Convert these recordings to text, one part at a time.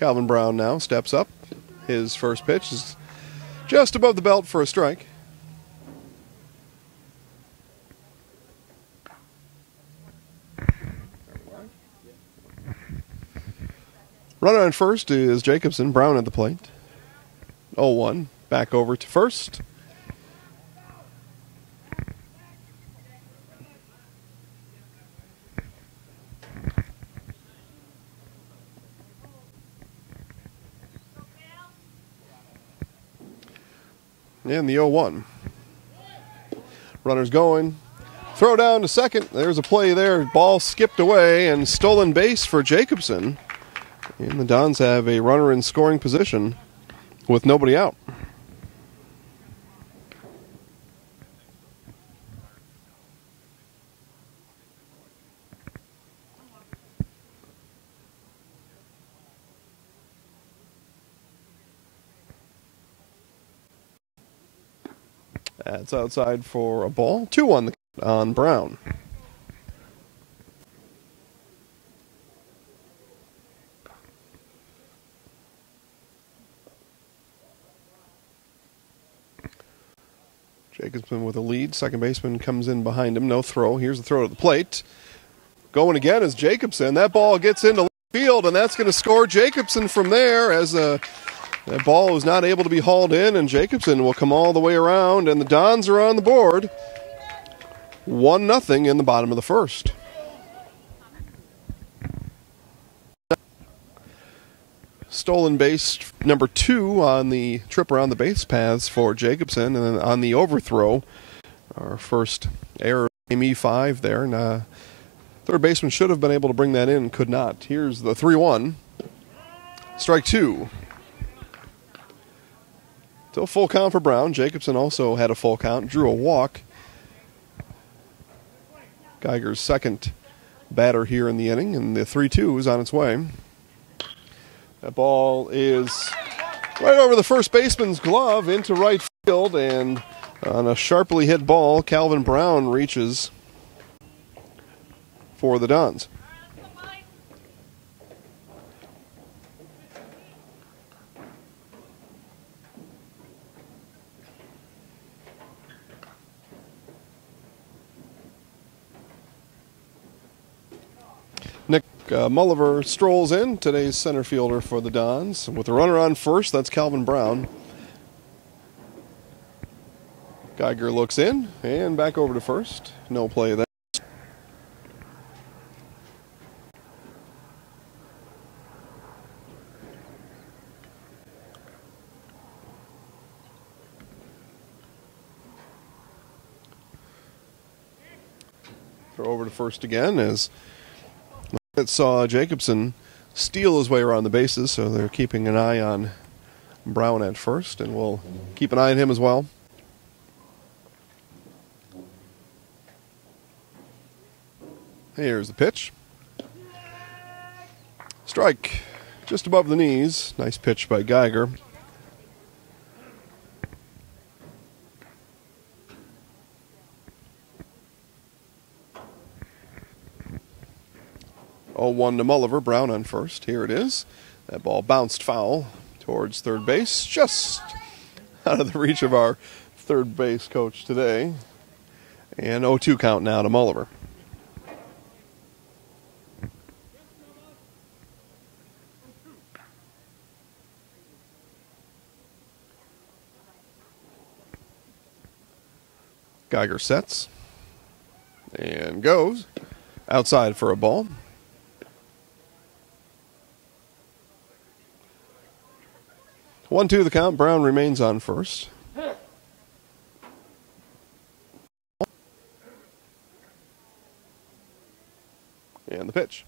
Calvin Brown now steps up. His first pitch is just above the belt for a strike. Runner on first is Jacobson. Brown at the plate. 0-1. Back over to first. And the 0-1. Runner's going. Throw down to second. There's a play there. Ball skipped away and stolen base for Jacobson. And the Dons have a runner in scoring position with nobody out. That's outside for a ball. 2-1 on Brown. Jacobson with a lead. Second baseman comes in behind him. No throw. Here's the throw to the plate. Going again is Jacobson. That ball gets into left field, and that's going to score Jacobson from there as that ball was not able to be hauled in, and Jacobson will come all the way around, and the Dons are on the board. 1-0 in the bottom of the first. Stolen base number 2 on the trip around the base paths for Jacobson, and then on the overthrow, our first error, E5 there. And, third baseman should have been able to bring that in, could not. Here's the 3-1. Strike 2. Still full count for Brown. Jacobson also had a full count, drew a walk. Geiger's second batter here in the inning, and the 3-2 is on its way. That ball is right over the first baseman's glove into right field, and on a sharply hit ball, Calvin Brown reaches for the Dons. Nick Mulliver strolls in, today's center fielder for the Dons. With a runner on first, that's Calvin Brown. Geiger looks in and back over to first. No play there. Throw over to first again as it saw Jacobson steal his way around the bases, so they're keeping an eye on Brown at first, and we'll keep an eye on him as well. Here's the pitch. Strike just above the knees. Nice pitch by Geiger. Oh, 1 to Mulliver. Brown on first. Here it is. That ball bounced foul towards third base, just out of the reach of our third base coach today. And 0-2 count now to Mulliver. Geiger sets and goes outside for a ball. 1-2 the count. Brown remains on first. And the pitch.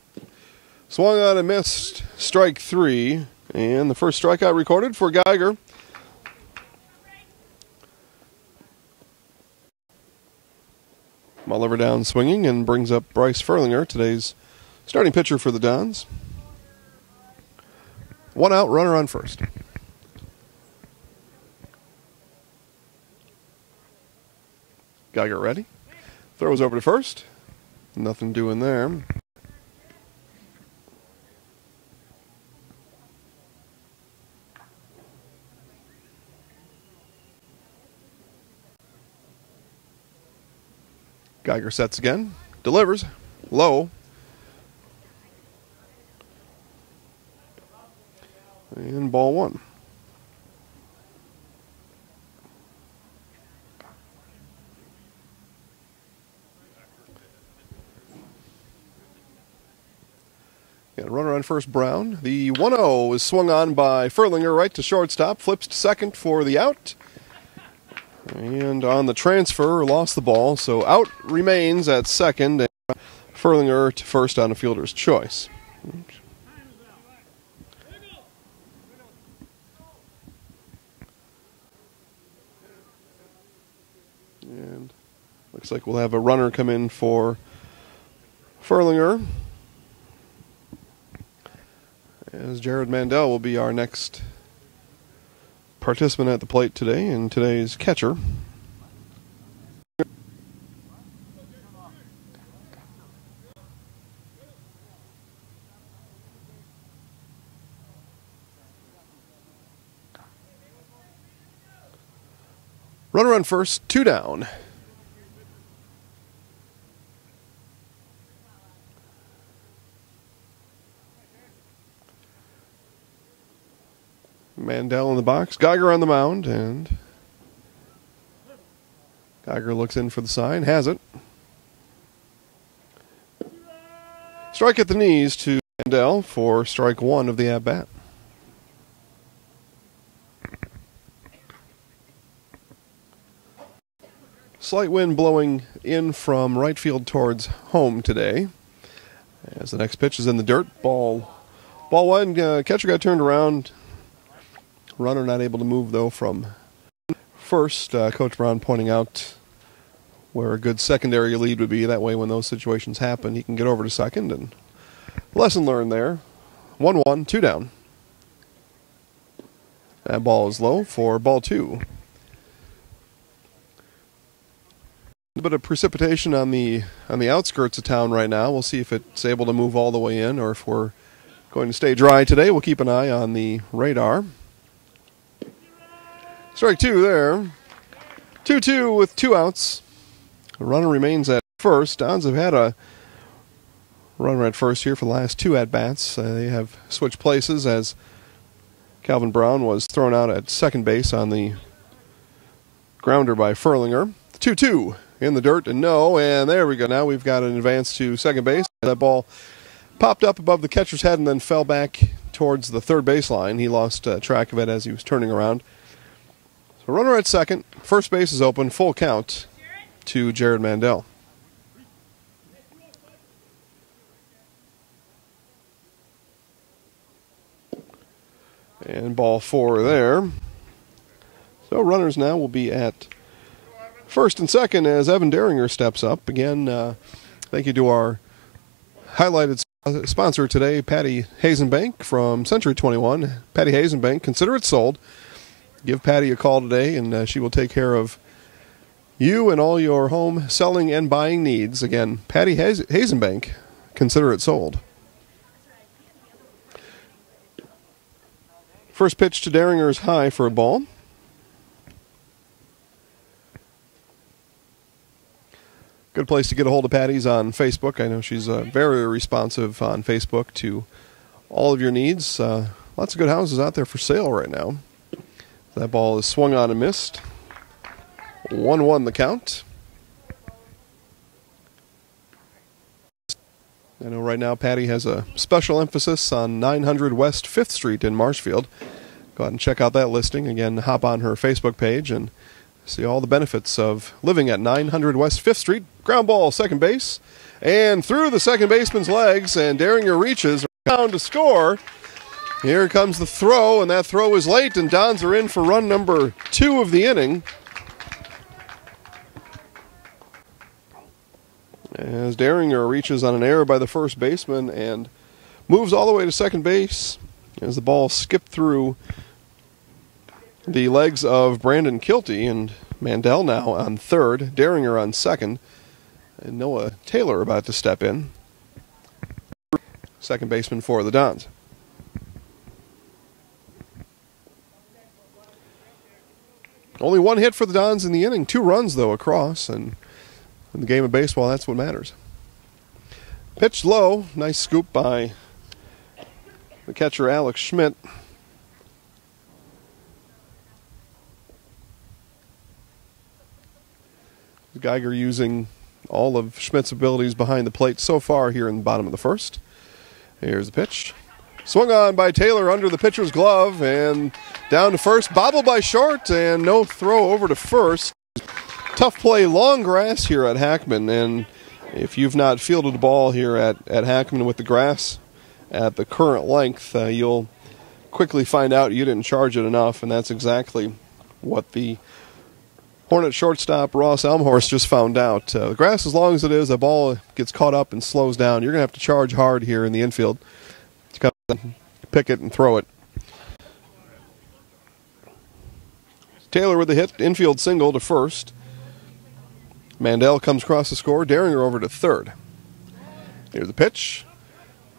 Swung on and missed. Strike 3. And the first strikeout recorded for Geiger. Mulliver down swinging and brings up Bryce Furlinger, today's starting pitcher for the Dons. 1 out, runner on first. Geiger ready. Throws over to first. Nothing doing there. Geiger sets again, delivers, low. And ball one. Got a runner on first, Brown. The 1-0 is swung on by Furlinger right to shortstop, flips to second for the out. And on the transfer, lost the ball, so out remains at second, and Furlinger to first on a fielder's choice. Oops. And looks like we'll have a runner come in for Furlinger, as Jared Mandel will be our next participant at the plate today, and today's catcher. Runner on first, 2 down. Mandel in the box, Geiger on the mound, and Geiger looks in for the sign, has it. Strike at the knees to Mandel for strike one of the at-bat. Slight wind blowing in from right field towards home today. As the next pitch is in the dirt, ball one, catcher got turned around. Runner not able to move, though, from first. Coach Brown pointing out where a good secondary lead would be. That way, when those situations happen, he can get over to second. And lesson learned there. 1-1, 2 down. That ball is low for ball 2. A bit of precipitation on the outskirts of town right now. We'll see if it's able to move all the way in or if we're going to stay dry today. We'll keep an eye on the radar. Strike 2 there. 2-2 with 2 outs. The runner remains at first. Dons have had a runner at first here for the last 2 at-bats. They have switched places as Calvin Brown was thrown out at second base on the grounder by Furlinger. 2-2 in the dirt, and there we go. Now we've got an advance to second base. That ball popped up above the catcher's head and then fell back towards the third baseline. He lost track of it as he was turning around. So runner at second. First base is open. Full count to Jared Mandel. And ball 4 there. So runners now will be at first and second as Evan Deringer steps up. Again, thank you to our highlighted sponsor today, Patty Hazenbank from Century 21. Patty Hazenbank, consider it sold. Give Patty a call today, and she will take care of you and all your home selling and buying needs. Again, Patty Hazenbank, consider it sold. First pitch to Deringer is high for a ball. Good place to get a hold of Patty's on Facebook. I know she's very responsive on Facebook to all of your needs. Lots of good houses out there for sale right now. That ball is swung on and missed. 1-1 the count. I know right now Patty has a special emphasis on 900 West 5th Street in Marshfield. Go out and check out that listing. Again, hop on her Facebook page and see all the benefits of living at 900 West 5th Street. Ground ball, second base. And through the second baseman's legs, and Deringer reaches around to score. Here comes the throw, and that throw is late, and Dons are in for run number 2 of the inning. As Deringer reaches on an error by the first baseman and moves all the way to second base as the ball skipped through the legs of Brandon Kilty, and Mandel now on third, Deringer on second, and Noah Taylor about to step in. Second baseman for the Dons. Only 1 hit for the Dons in the inning, 2 runs though across, and In the game of baseball, that's what matters. Pitched low. Nice scoop by the catcher, Alex Schmidt. Geiger using all of Schmidt's abilities behind the plate so far here in the bottom of the first. Here's the pitch. Swung on by Taylor under the pitcher's glove and down to first. Bobbled by short and no throw over to first. Tough play, long grass here at Hackman. And if you've not fielded the ball here at Hackman with the grass at the current length, you'll quickly find out you didn't charge it enough. And that's exactly what the Hornet shortstop Ross Elmhorst just found out. The grass, as long as it is, a ball gets caught up and slows down. You're going to have to charge hard here in the infield to come and pick it and throw it. Taylor with the hit, infield single to first. Mandel comes across the score, Daringer over to third. Here's the pitch,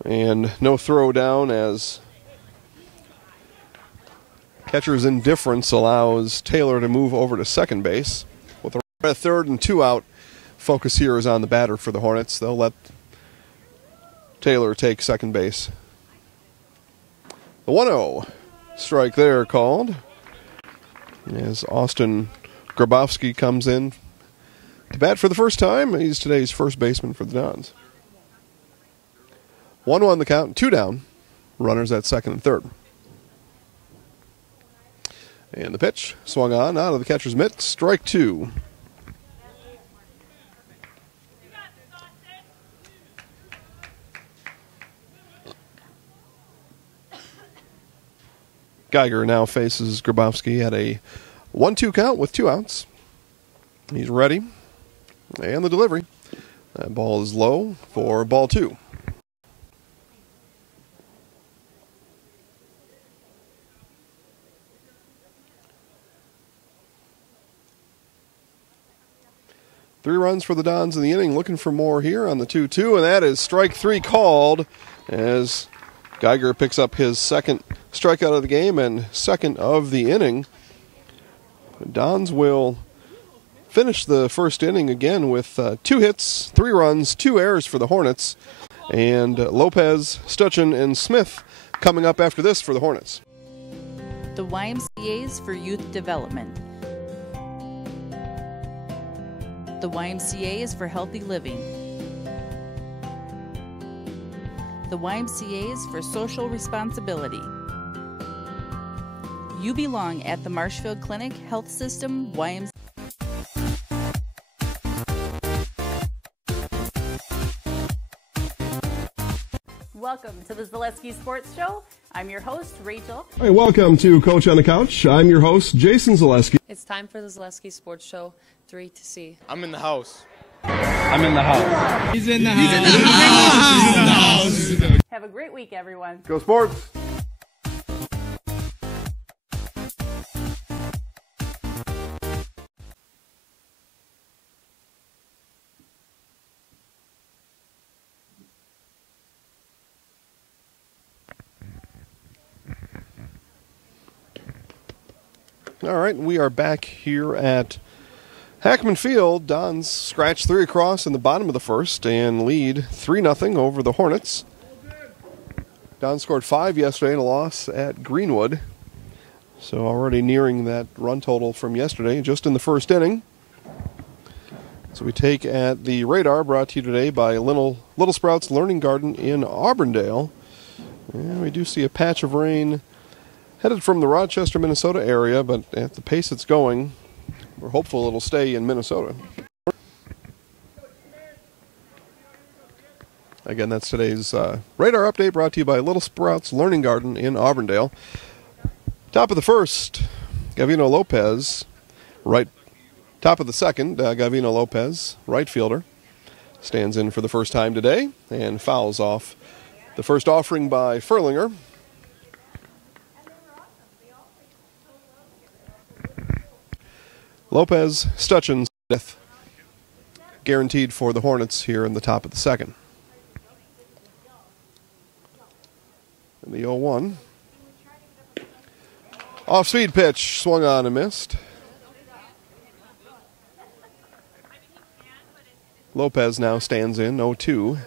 and no throw down as catcher's indifference allows Taylor to move over to second base. With a third and 2 out, focus here is on the batter for the Hornets. They'll let Taylor take second base. The 1-0 strike there called as Austin Grabowski comes in to bat for the first time. He's today's first baseman for the Dons. 1-1 the count, 2 down. Runners at second and third. And the pitch, swung on, out of the catcher's mitt, strike 2. Geiger now faces Grabowski at a 1-2 count with 2 outs. He's ready. And the delivery. That ball is low for ball 2. Three runs for the Dons in the inning, looking for more here on the 2-2, and that is strike 3 called as Geiger picks up his second strikeout of the game and second of the inning. The Dons will finish the first inning again with 2 hits, 3 runs, 2 errors for the Hornets, and Lopez, Stutchin, and Smith coming up after this for the Hornets. The YMCA's for Youth Development. The YMCA is for healthy living. The YMCA is for social responsibility. You belong at the Marshfield Clinic Health System YMCA. Welcome to the Zaleski Sports Show. I'm your host, Rachel. Hey, welcome to Coach on the Couch. I'm your host, Jason Zaleski. It's time for the Zaleski Sports Show 3 to see. I'm in the house. I'm in the house. He's in the house. He's in the house. Have a great week, everyone. Go Sports! All right, we are back here at Hackman Field. Dons scratch 3 across in the bottom of the first and lead 3-0 over the Hornets. Dons scored 5 yesterday in a loss at Greenwood. So already nearing that run total from yesterday, just in the first inning. So we take at the radar, brought to you today by Little Sprouts Learning Garden in Auburndale. And we do see a patch of rain headed from the Rochester, Minnesota area, but at the pace it's going, we're hopeful it'll stay in Minnesota. Again, that's today's radar update brought to you by Little Sprouts Learning Garden in Auburndale. Top of the first, Gavino Lopez. Right, top of the second, Gavino Lopez, right fielder, stands in for the first time today and fouls off the first offering by Furlinger. Lopez, Stutchin, Smith, guaranteed for the Hornets here in the top of the second. And the 0-1. Off-speed pitch, swung on and missed. Lopez now stands in 0-2.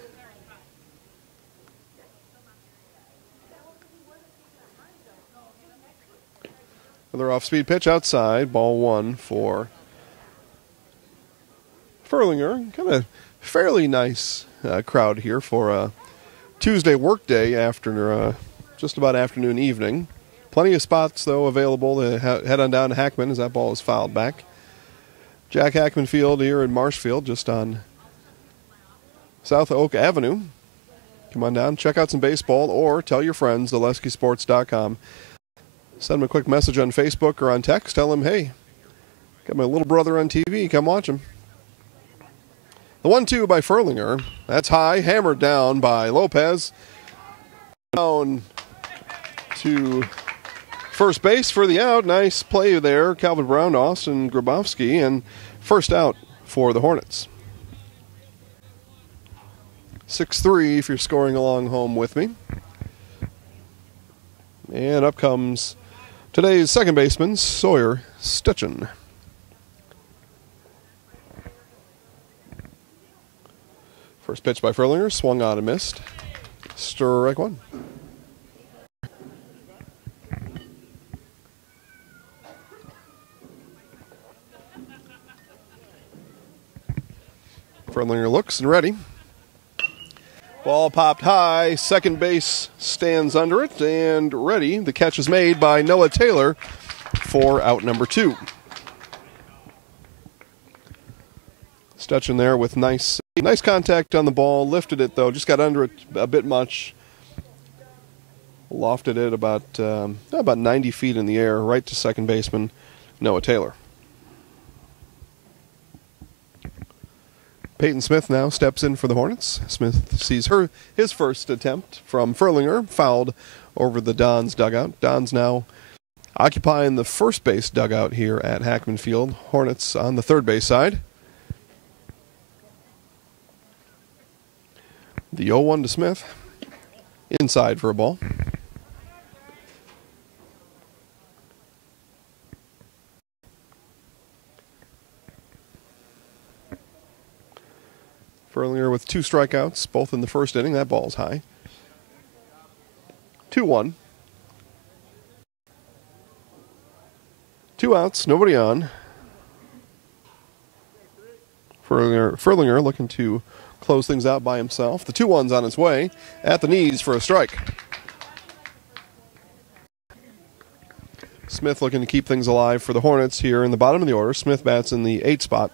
Another off-speed pitch outside. Ball 1 for Furlinger. Kind of fairly nice crowd here for a Tuesday workday after just about afternoon evening. Plenty of spots, though, available to head on down to Hackman as that ball is fouled back. Jack Hackman Field here in Marshfield, just on South Oak Avenue. Come on down, check out some baseball, or tell your friends, theleskisports.com. Send them a quick message on Facebook or on text. Tell them, hey, got my little brother on TV. Come watch him. The 1-2 by Furlinger. That's high, hammered down by Lopez. Down to first base for the out. Nice play there. Calvin Brown, Austin Grabowski, and first out for the Hornets. 6-3 if you're scoring along home with me. And up comes today's second baseman, Sawyer Stitchen. First pitch by Furlinger, swung on and missed. Strike one. Furlinger looks and ready. Ball popped high. Second base stands under it and ready. The catch is made by Noah Taylor for out number 2. Stutchin there with nice contact on the ball. Lifted it, though. Just got under it a bit much. Lofted it about 90 feet in the air, right to second baseman Noah Taylor. Peyton Smith now steps in for the Hornets. Smith sees his first attempt from Furlinger, fouled over the Dons dugout. Dons now occupying the first base dugout here at Hackman Field. Hornets on the third base side. The 0-1 to Smith. Inside for a ball. Furlinger with 2 strikeouts, both in the first inning. That ball's high. 2-1. 2 outs, nobody on. Furlinger looking to close things out by himself. The 2-1's on its way at the knees for a strike. Smith looking to keep things alive for the Hornets here in the bottom of the order. Smith bats in the 8th spot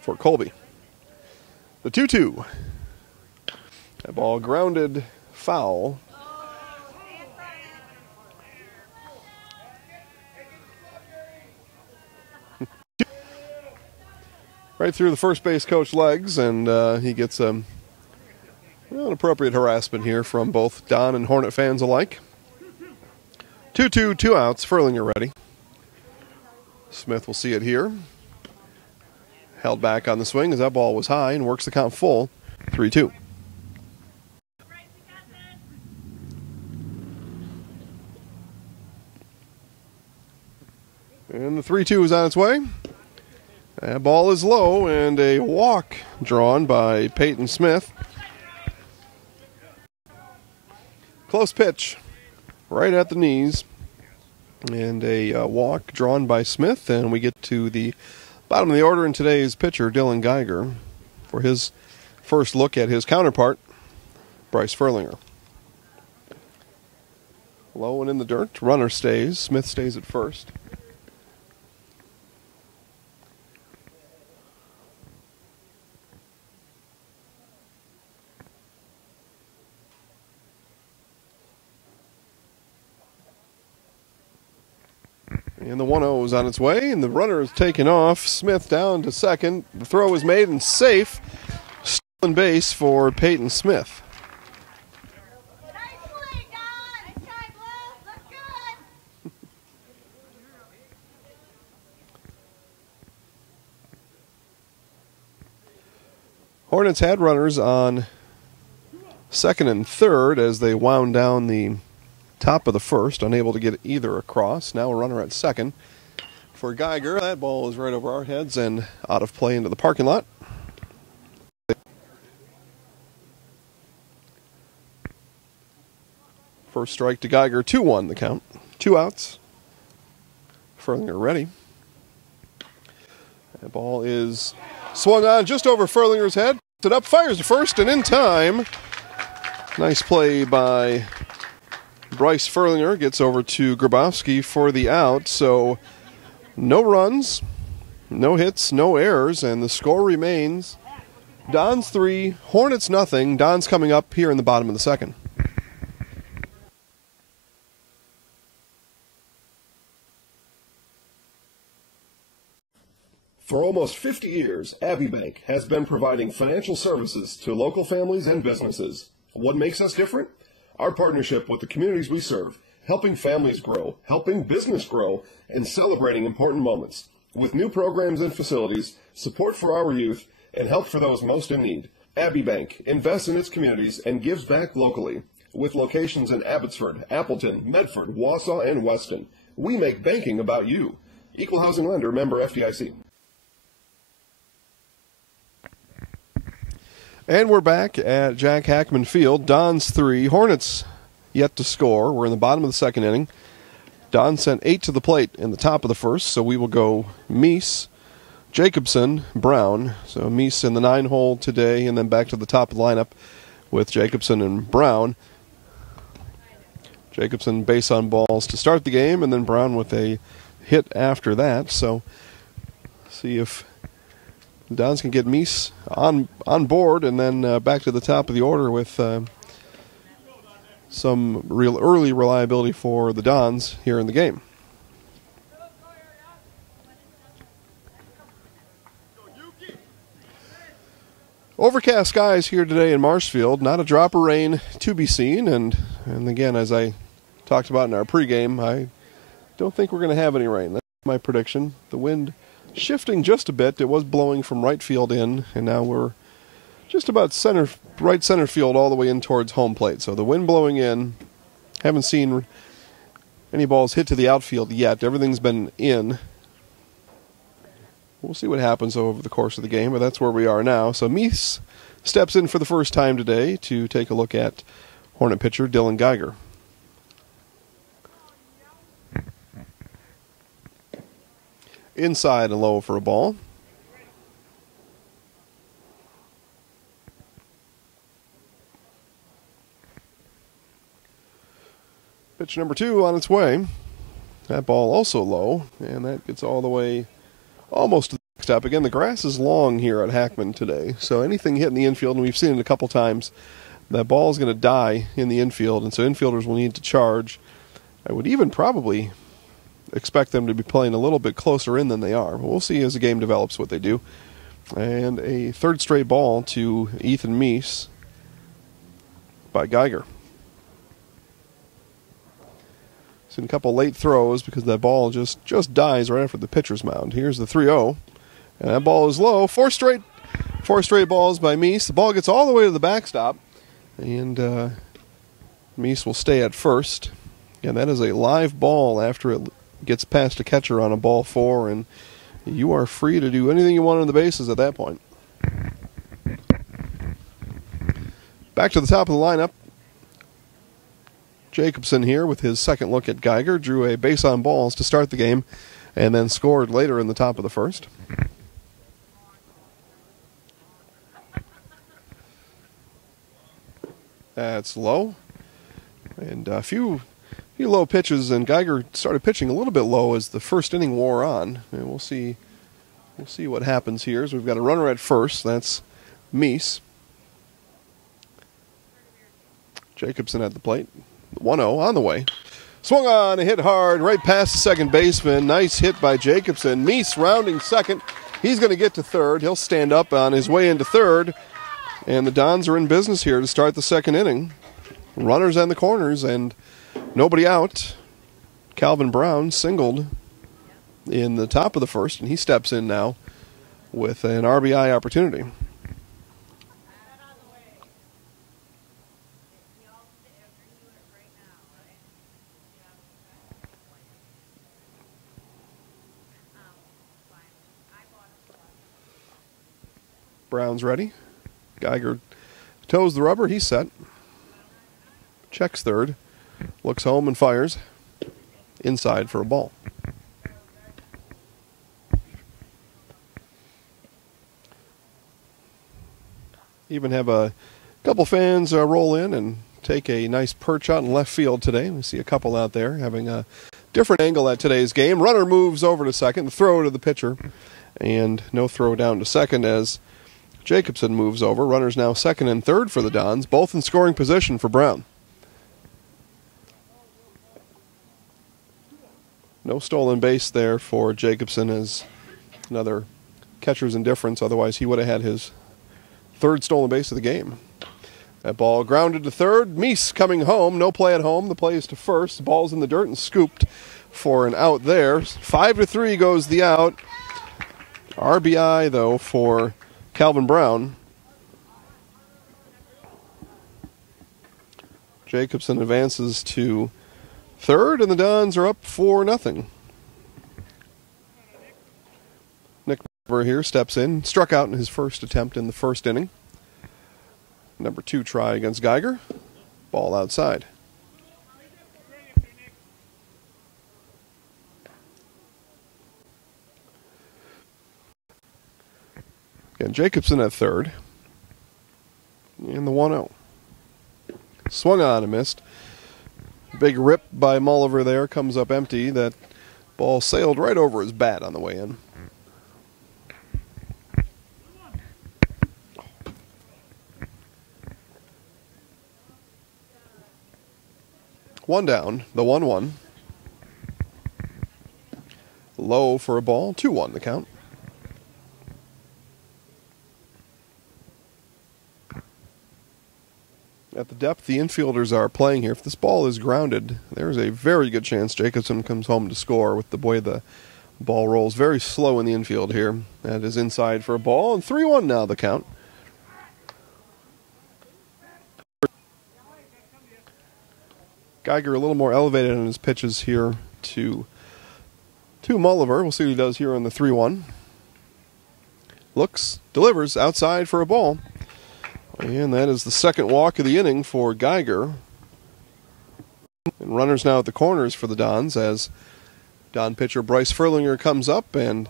for Colby. The 2-2. That ball grounded foul. Right through the first base coach legs, and he gets an appropriate harassment here from both Don and Hornet fans alike. 2-2, 2 outs. Furlinger ready. Smith will see it here. Held back on the swing as that ball was high and works the count full. 3-2. And the 3-2 is on its way. That ball is low and a walk drawn by Peyton Smith. Close pitch right at the knees. And a walk drawn by Smith. And we get to the bottom of the order in today's pitcher, Dylan Geiger, for his first look at his counterpart, Bryce Furlinger. Low and in the dirt. Runner stays. Smith stays at first. And the 1-0 is on its way, and the runner is taken off. Smith down to second. The throw is made and safe. Stolen base for Peyton Smith. Hornets had runners on second and third as they wound down the top of the first, unable to get either across. Now a runner at second for Geiger. That ball is right over our heads and out of play into the parking lot. First strike to Geiger, 2-1 the count. 2 outs. Furlinger ready. The ball is swung on just over Furlinger's head. It up, fires to first, and in time. Nice play by Bryce Furlinger. Gets over to Grabowski for the out. So no runs, no hits, no errors, and the score remains Dons 3, Hornets nothing. Dons coming up here in the bottom of the second. For almost 50 years, Abbey Bank has been providing financial services to local families and businesses. What makes us different? Our partnership with the communities we serve, helping families grow, helping business grow, and celebrating important moments. With new programs and facilities, support for our youth, and help for those most in need. Abbey Bank invests in its communities and gives back locally. With locations in Abbotsford, Appleton, Medford, Wausau, and Weston, we make banking about you. Equal housing lender, member FDIC. And we're back at Jack Hackman Field. Dons 3, Hornets yet to score. We're in the bottom of the second inning. Don sent 8 to the plate in the top of the first, so we will go Meese, Jacobson, Brown. So Meese in the 9-hole today, and then back to the top of the lineup with Jacobson and Brown. Jacobson base on balls to start the game, and then Brown with a hit after that. So see if Dons can get Meese on board, and then back to the top of the order with some real early reliability for the Dons here in the game. Overcast skies here today in Marshfield. Not a drop of rain to be seen, and again, as I talked about in our pregame, I don't think we're going to have any rain. That's my prediction. The wind shifting just a bit. It was blowing from right field in, and now we're just about right center field all the way in towards home plate. So the wind blowing in. Haven't seen any balls hit to the outfield yet. Everything's been in. We'll see what happens over the course of the game, but that's where we are now. So Meese steps in for the first time today to take a look at Hornet pitcher Dylan Geiger. Inside and low for a ball. Pitch number 2 on its way. That ball also low, and that gets all the way almost to the backstop. Again, the grass is long here at Hackman today, so anything hitting the infield, and we've seen it a couple times, that ball is going to die in the infield, and so infielders will need to charge. I would even probably expect them to be playing a little bit closer in than they are. But we'll see as the game develops what they do. And a third straight ball to Ethan Meese by Geiger. Seen a couple late throws because that ball just dies right after the pitcher's mound. Here's the 3-0. And that ball is low. Four straight balls by Meese. The ball gets all the way to the backstop. And Meese will stay at first. And that is a live ball after it gets past a catcher on a ball 4, and you are free to do anything you want on the bases at that point. Back to the top of the lineup. Jacobson here with his second look at Geiger. Drew a base on balls to start the game and then scored later in the top of the first. That's low. And a few low pitches, and Geiger started pitching a little bit low as the first inning wore on. And we'll see what happens here. So we've got a runner at first. That's Meese. Jacobson at the plate. 1-0 on the way. Swung on and hit hard right past the second baseman. Nice hit by Jacobson. Meese rounding second. He's going to get to third. He'll stand up on his way into third. And the Dons are in business here to start the second inning. Runners on the corners and nobody out. Calvin Brown singled in the top of the first, and he steps in now with an RBI opportunity. Brown's ready. Geiger toes the rubber. He's set. Checks third. Looks home and fires. Inside for a ball. Even have a couple fans roll in and take a nice perch out in left field today. We see a couple out there having a different angle at today's game. Runner moves over to second, the throw to the pitcher, and no throw down to second as Jacobson moves over. Runners now second and third for the Dons, both in scoring position for Brown. No stolen base there for Jacobson as another catcher's indifference. Otherwise, he would have had his third stolen base of the game. That ball grounded to third. Meese coming home. No play at home. The play is to first. The ball's in the dirt and scooped for an out there. 5-3 goes the out. RBI, though, for Calvin Brown. Jacobson advances to third, and the Dons are up 4-0. Nick over here steps in. Struck out in his first attempt in the first inning. Number 2 try against Geiger. Ball outside. Again, Jacobson at third. And the 1-0. Swung on and missed. Big rip by Mulliver there. Comes up empty. That ball sailed right over his bat on the way in. One down, the 1-1. Low for a ball, 2-1 the count. At the depth the infielders are playing here, if this ball is grounded, there's a very good chance Jacobson comes home to score with the way the ball rolls. Very slow in the infield here. That is inside for a ball, and 3-1 now the count. Geiger a little more elevated in his pitches here to Mulliver. We'll see what he does here on the 3-1. Looks, delivers, outside for a ball. And that is the second walk of the inning for Geiger. And runners now at the corners for the Dons as Don pitcher Bryce Furlinger comes up, and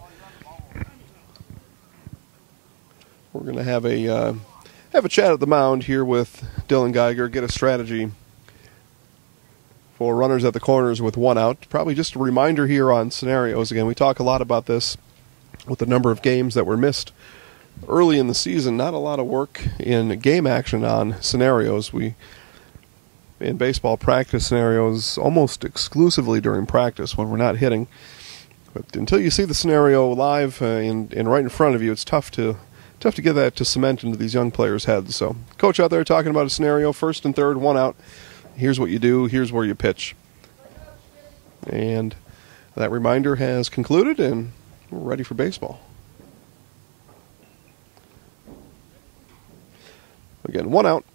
we're going to have a chat at the mound here with Dylan Geiger, get a strategy for runners at the corners with one out. Probably just a reminder here on scenarios. Again, we talk a lot about this with the number of games that were missed early in the season. Not a lot of work in game action on scenarios. We, in baseball, practice scenarios almost exclusively during practice when we're not hitting. But until you see the scenario live and right in front of you, it's tough to get that to cement into these young players' heads. So, coach out there talking about a scenario, first and third, one out. Here's what you do. Here's where you pitch. And that reminder has concluded, and we're ready for baseball. Again, one out.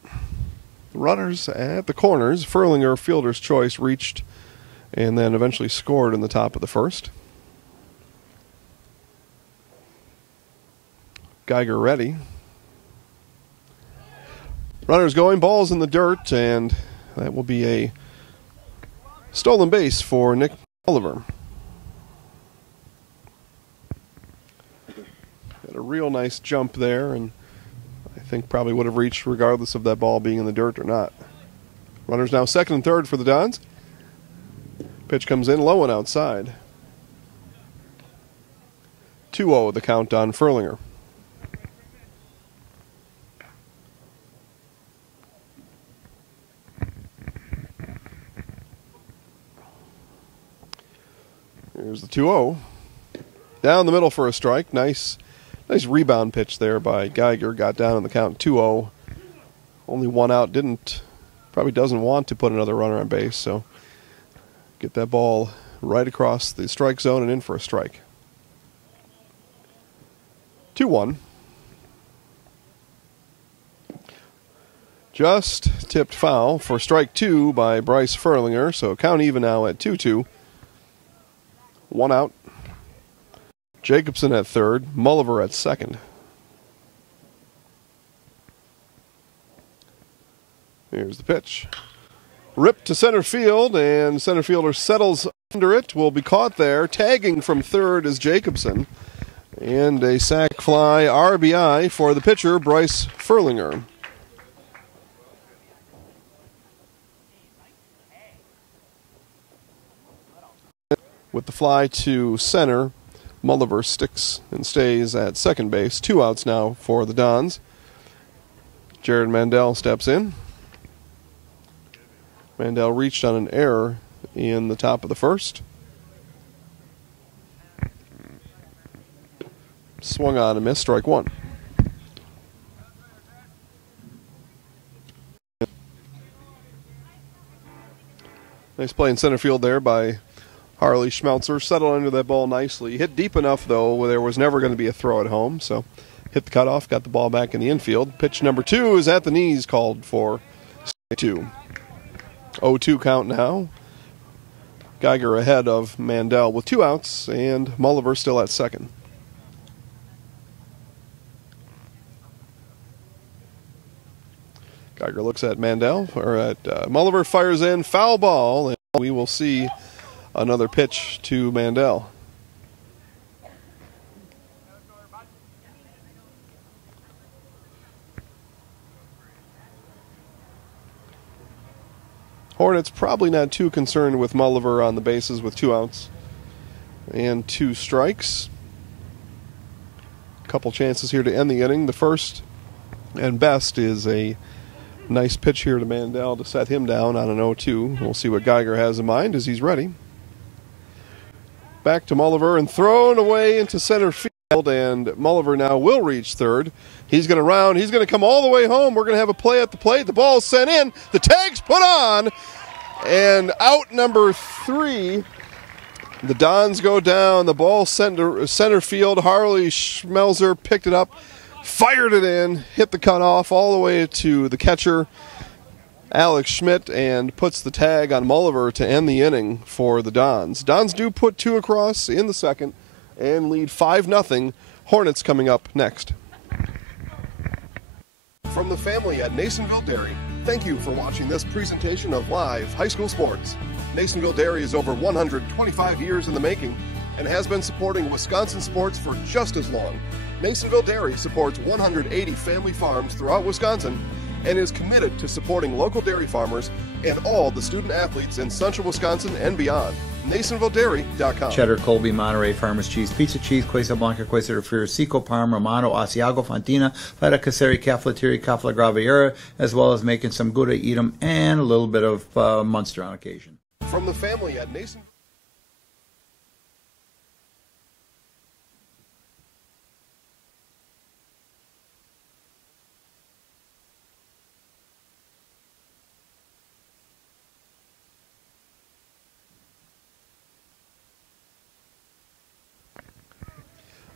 Runners at the corners. Furlinger, fielder's choice, reached and then eventually scored in the top of the first. Geiger ready. Runners going, balls in the dirt, and that will be a stolen base for Nick Mulliver. Had a real nice jump there, and I think probably would have reached regardless of that ball being in the dirt or not. Runners now second and third for the Dons. Pitch comes in low and outside. 2-0 the count on Furlinger. Here's the 2-0. Down the middle for a strike. Nice rebound pitch there by Geiger. Got down on the count 2-0. Only one out. Probably doesn't want to put another runner on base. So get that ball right across the strike zone and in for a strike. 2-1. Just tipped foul for strike 2 by Bryce Furlinger. So count even now at 2-2. One out. Jacobson at third. Mulliver at second. Here's the pitch. Ripped to center field, and center fielder settles under it. Will be caught there. Tagging from third is Jacobson. And a sac fly RBI for the pitcher, Bryce Furlinger. With the fly to center, Mulliver sticks and stays at second base. 2 outs now for the Dons. Jared Mandel steps in. Mandel reached on an error in the top of the first. Swung on and missed, strike 1. Nice play in center field there by Harley Schmelzer. Settled under that ball nicely. Hit deep enough, though, where there was never going to be a throw at home. So hit the cutoff, got the ball back in the infield. Pitch number 2 is at the knees, called for 2. 0-2 count now. Geiger ahead of Mandel with 2 outs, and Mulliver still at second. Geiger looks at Mandel, or at Mulliver, fires in, foul ball, and we will see another pitch to Mandel. Hornets probably not too concerned with Mulliver on the bases with 2 outs and 2 strikes. A couple chances here to end the inning. The first and best is a nice pitch here to Mandel to set him down on an 0-2. We'll see what Geiger has in mind as he's ready. Back to Mulliver and thrown away into center field, and Mulliver now will reach third. He's going to round. He's going to come all the way home. We're going to have a play at the plate. The ball's sent in. The tag's put on. And out number 3. The Dons go down. The ball sent to center field. Harley Schmelzer picked it up, fired it in, hit the cutoff all the way to the catcher, Alex Schmidt, and puts the tag on Mulliver to end the inning for the Dons. Dons do put 2 across in the second and lead 5-0. Hornets coming up next. From the family at Nasonville Dairy, thank you for watching this presentation of live high school sports. Nasonville Dairy is over 125 years in the making and has been supporting Wisconsin sports for just as long. Nasonville Dairy supports 180 family farms throughout Wisconsin and is committed to supporting local dairy farmers and all the student athletes in central Wisconsin and beyond. NasonvilleDairy.com. Cheddar, Colby, Monterey, Farmers Cheese, Pizza Cheese, Quesa Blanca, Quesa de Friar, Seco, Parma, Romano, Asiago, Fontina, Feta Caseri, Caflateri, Cafla Graviera, as well as making some Gouda, Edam, and a little bit of Munster on occasion. From the family at Nason.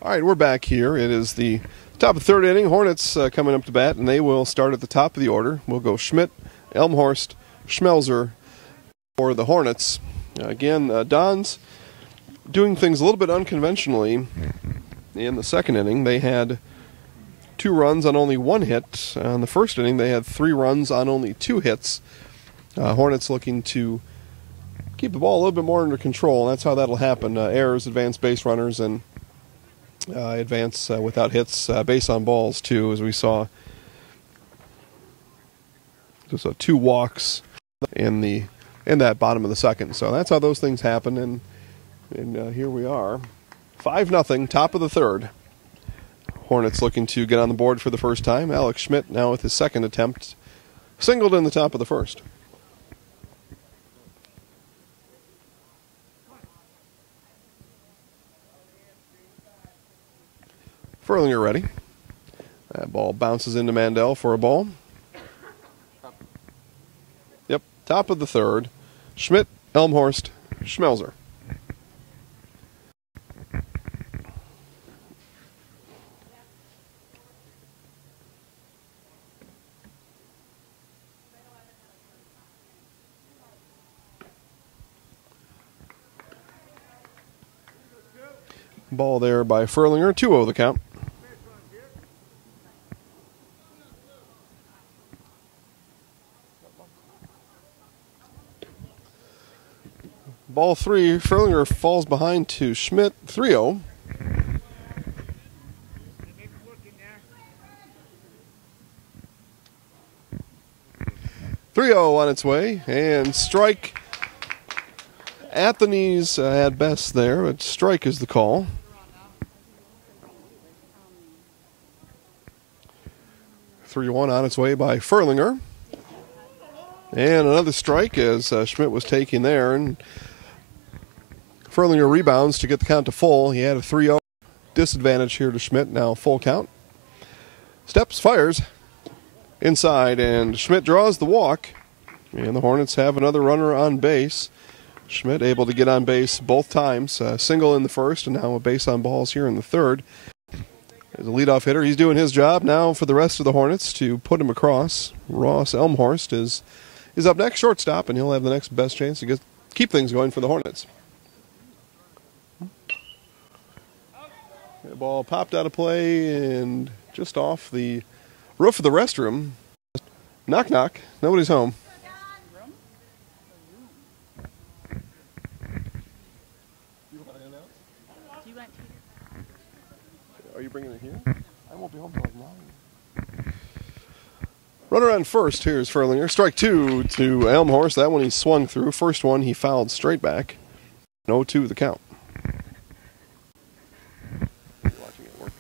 All right, we're back here. It is the top of the third inning. Hornets coming up to bat, and they will start at the top of the order. We'll go Schmidt, Elmhorst, Schmelzer for the Hornets. Again, Dons doing things a little bit unconventionally in the second inning. They had 2 runs on only 1 hit. In the first inning, they had 3 runs on only 2 hits. Hornets looking to keep the ball a little bit more under control, and that's how that'll happen. Errors, advanced base runners, and advance without hits, base on balls too, as we saw. Just 2 walks in that bottom of the second. So that's how those things happen, and here we are, 5-0, top of the third. Hornets looking to get on the board for the first time. Alex Schmidt now with his second attempt, singled in the top of the first. Furlinger ready. That ball bounces into Mandel for a ball. Yep, top of the third. Schmidt, Elmhorst, Schmelzer. Ball there by Furlinger, 2-0 the count. Ball 3, Furlinger falls behind to Schmidt, 3-0. 3-0 on its way, and strike at the knees at best there, but strike is the call. Three-one on its way by Furlinger. And another strike as Schmidt was taking there, and Furlinger rebounds to get the count to full. He had a 3-0 disadvantage here to Schmidt, now full count. Steps, fires. Inside, and Schmidt draws the walk, and the Hornets have another runner on base. Schmidt able to get on base both times, single in the first, and now a base on balls here in the third. As a leadoff hitter, he's doing his job now for the rest of the Hornets to put him across. Ross Elmhorst is up next, shortstop, and he'll have the next best chance to keep things going for the Hornets. The ball popped out of play and just off the roof of the restroom. Knock, knock. Nobody's home. Are you bringing it here? I won't be home till like 9. Runner on first. Here's Furlinger. Strike 2 to Elmhorst. That one he swung through. First one he fouled straight back. 0-2 the count. Watching it work.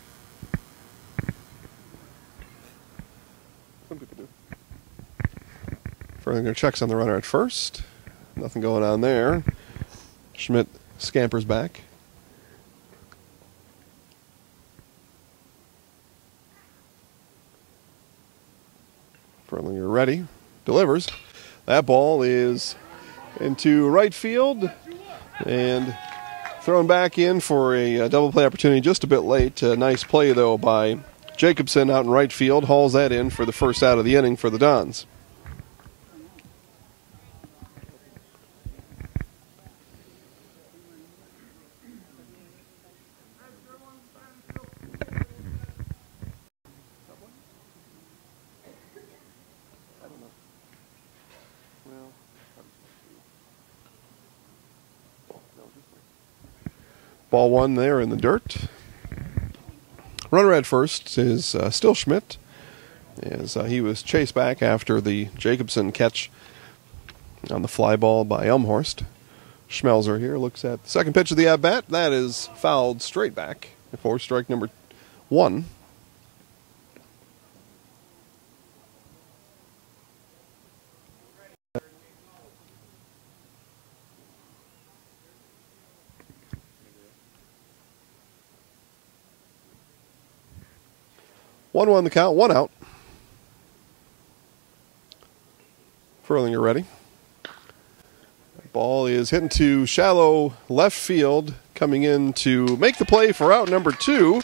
Some people do. Furlinger checks on the runner at first. Nothing going on there. Schmidt scampers back. Furlinger ready. Delivers. That ball is into right field and thrown back in for a double play opportunity just a bit late. Nice play, though, by Jacobson out in right field. Hauls that in for the first out of the inning for the Dons. Ball one there in the dirt. Runner at first is still Schmidt, as he was chased back after the Jacobson catch on the fly ball by Elmhorst. Schmelzer here looks at the second pitch of the at-bat. That is fouled straight back for strike number 1. One the count, 1 out. Furlinger ready. Ball is hitting to shallow left field, coming in to make the play for out number 2.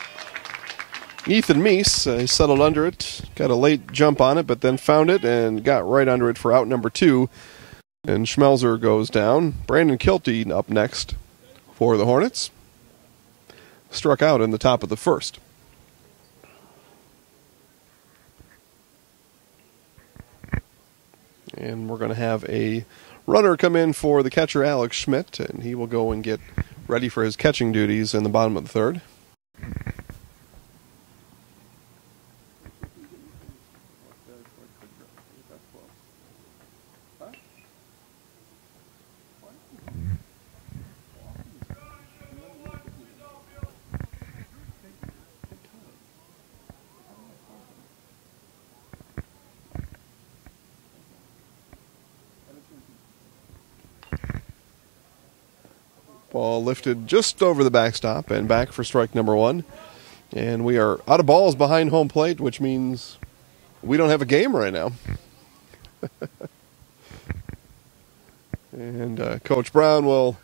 Ethan Meese, he settled under it, got a late jump on it, but then found it and got right under it for out number 2. And Schmelzer goes down. Brandon Kilty up next for the Hornets. Struck out in the top of the first. And we're going to have a runner come in for the catcher, Alex Schmidt, and he will go and get ready for his catching duties in the bottom of the third. Ball lifted just over the backstop and back for strike number 1. And we are out of balls behind home plate, which means we don't have a game right now. And Coach Brown will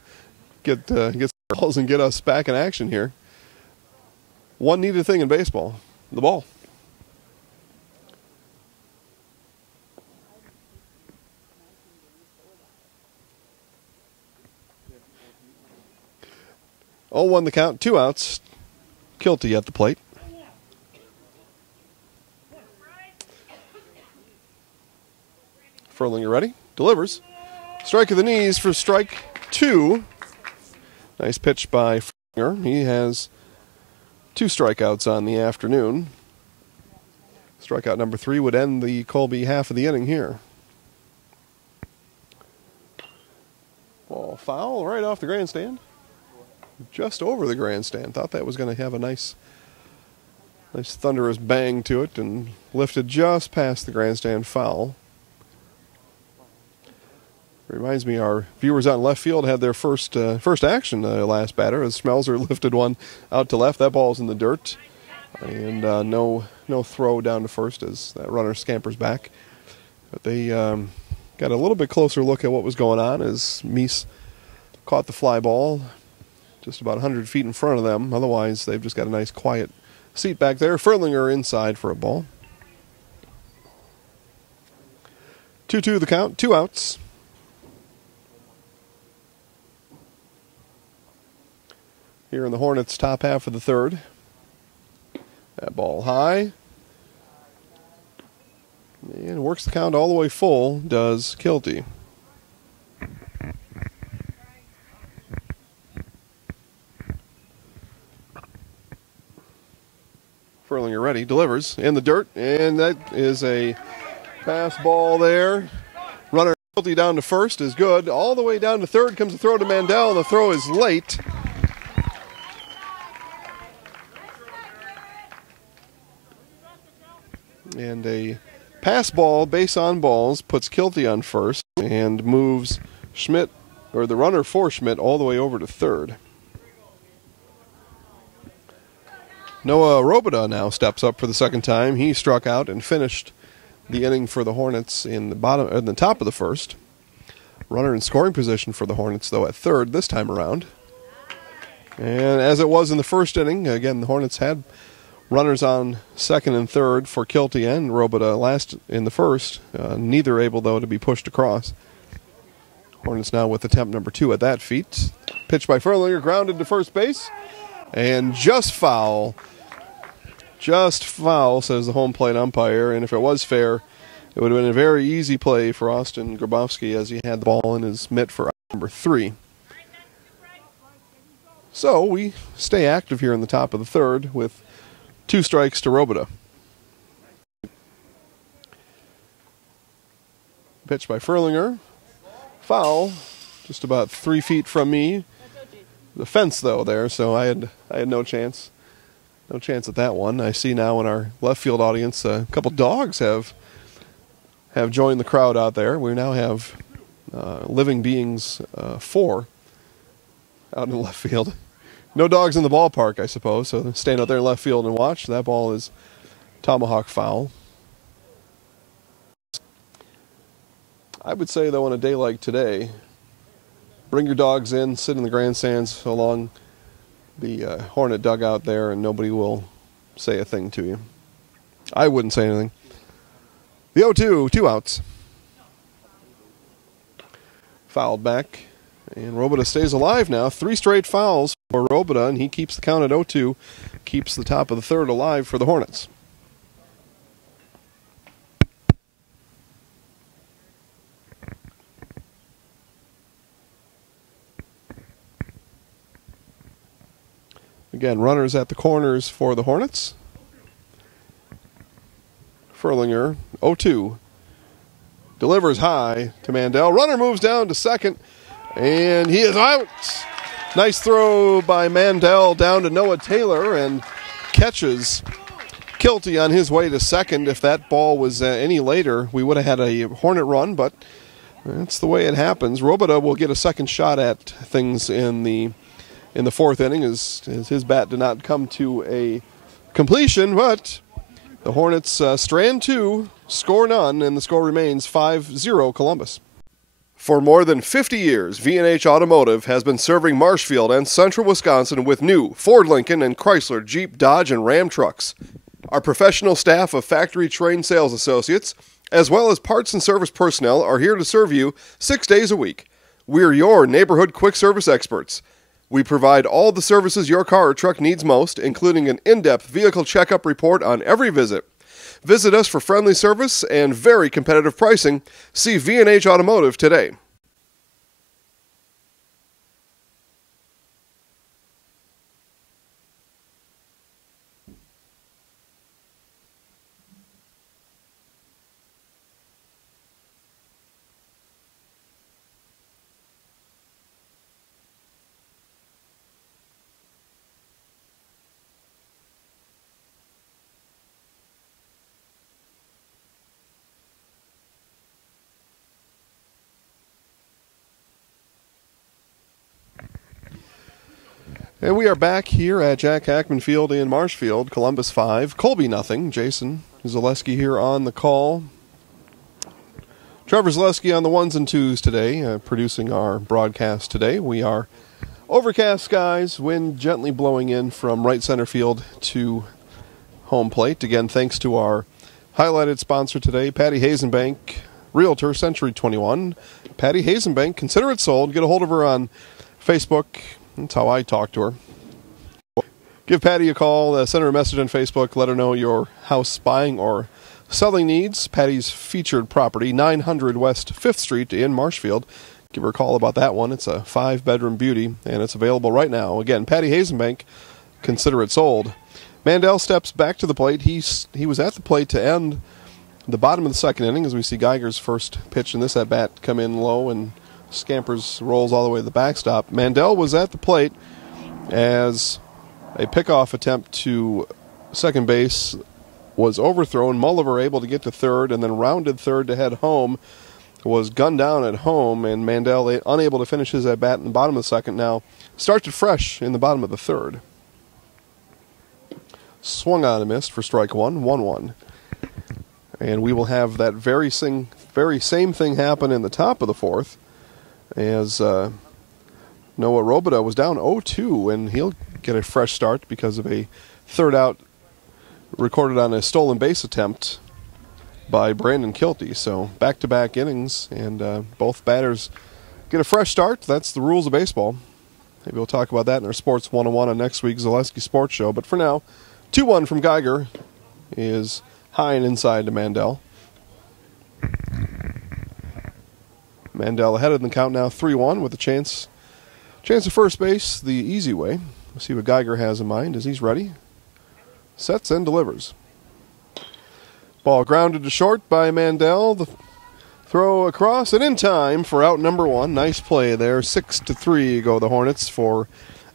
get some balls and get us back in action here. One needed thing in baseball, the ball. Oh, 1 the count, 2 outs. Kilty at the plate. Furlinger ready. Delivers. Strike of the knees for strike 2. Nice pitch by Fringer. He has 2 strikeouts on the afternoon. Strikeout number 3 would end the Colby half of the inning here. Ball foul right off the grandstand. Just over the grandstand. Thought that was going to have a nice thunderous bang to it, and lifted just past the grandstand. Foul. Reminds me, our viewers out in left field had their first action last batter as Schmelzer lifted one out to left. That ball's in the dirt, and no throw down to first as that runner scampers back. But they got a little bit closer look at what was going on as Meese caught the fly ball just about 100 feet in front of them. Otherwise, they've just got a nice quiet seat back there. Ferlinger inside for a ball. 2-2 the count, 2 outs. Here in the Hornets' top half of the third. That ball high. And works the count all the way full, does Kilty. Ferlinger ready, delivers in the dirt, and that is a pass ball there. Runner Kilty down to first is good. All the way down to third comes the throw to Mandel, and the throw is late. And a pass ball, base on balls, puts Kilty on first and moves Schmidt, or the runner for Schmidt, all the way over to third. Noah Robida now steps up for the second time. He struck out and finished the inning for the Hornets in the top of the first. Runner in scoring position for the Hornets, though, at third this time around. And as it was in the first inning, again, the Hornets had runners on second and third for Kilty and Robida last in the first. Neither able, though, to be pushed across. Hornets now with attempt number 2 at that feat. Pitch by Ferlinger, grounded to first base. And just foul. Just foul, says the home plate umpire. And if it was fair, it would have been a very easy play for Austin Grabowski as he had the ball in his mitt for number 3. So we stay active here in the top of the third with 2 strikes to Robida. Pitch by Ferlinger. Foul, just about 3 feet from me. The fence, though, there, so I had no chance. No chance at that one. I see now in our left field audience a couple dogs have joined the crowd out there. We now have living beings 4 out in the left field. No dogs in the ballpark, I suppose, so stand out there in left field and watch. That ball is tomahawk foul. I would say, though, on a day like today, bring your dogs in, sit in the grandstands along the Hornet dugout there, and nobody will say a thing to you. I wouldn't say anything. The 0-2, 2 outs. Fouled back. And Robida stays alive now. 3 straight fouls for Robida, and he keeps the count at 0-2. Keeps the top of the third alive for the Hornets. Again, runners at the corners for the Hornets. Ferlinger, 0-2. Delivers high to Mandel. Runner moves down to second. And he is out. Nice throw by Mandel down to Noah Taylor and catches Kilty on his way to second. If that ball was any later, we would have had a Hornet run, but that's the way it happens. Robida will get a second shot at things in the fourth inning as his bat did not come to a completion, but the Hornets strand 2, score none, and the score remains 5-0 Columbus. For more than 50 years, V&H Automotive has been serving Marshfield and central Wisconsin with new Ford, Lincoln, and Chrysler, Jeep, Dodge, and Ram trucks. Our professional staff of factory-trained sales associates, as well as parts and service personnel, are here to serve you 6 days a week. We're your neighborhood quick service experts. We provide all the services your car or truck needs most, including an in-depth vehicle checkup report on every visit. Visit us for friendly service and very competitive pricing. See V&H Automotive today. And we are back here at Jack Hackman Field in Marshfield. Columbus 5, Colby nothing. Jason Zaleski here on the call. Trevor Zaleski on the ones and twos today, producing our broadcast today. We are overcast skies, wind gently blowing in from right center field to home plate. Again, thanks to our highlighted sponsor today, Patty Hazenbank, Realtor, Century 21. Patty Hazenbank, consider it sold. Get a hold of her on Facebook. That's how I talk to her. Give Patty a call, send her a message on Facebook, let her know your house buying or selling needs. Patty's featured property, 900 West 5th Street in Marshfield. Give her a call about that one. It's a 5-bedroom beauty, and it's available right now. Again, Patty Hazenbank, consider it sold. Mandel steps back to the plate. He was at the plate to end the bottom of the second inning, as we see Geiger's first pitch in this at-bat come in low and scampers, rolls all the way to the backstop. Mandel was at the plate as a pickoff attempt to second base was overthrown. Mulliver able to get to third and then rounded third to head home. Was gunned down at home, and Mandel unable to finish his at-bat in the bottom of the second. Now starts it fresh in the bottom of the third. Swung on and missed for strike one, 1-1. And we will have that very same thing happen in the top of the fourth, as Noah Robida was down 0-2, and he'll get a fresh start because of a third out recorded on a stolen base attempt by Brandon Kilty. So back-to-back innings, and both batters get a fresh start. That's the rules of baseball. Maybe we'll talk about that in our Sports 101 on next week's Zaleski Sports Show. But for now, 2-1 from Geiger is high and inside to Mandel. Mandel ahead of the count now, 3-1, with a chance at first base the easy way. We'll see what Geiger has in mind as he's ready. Sets and delivers. Ball grounded to short by Mandel. The throw across and in time for out number one. Nice play there. 6-3 go the Hornets for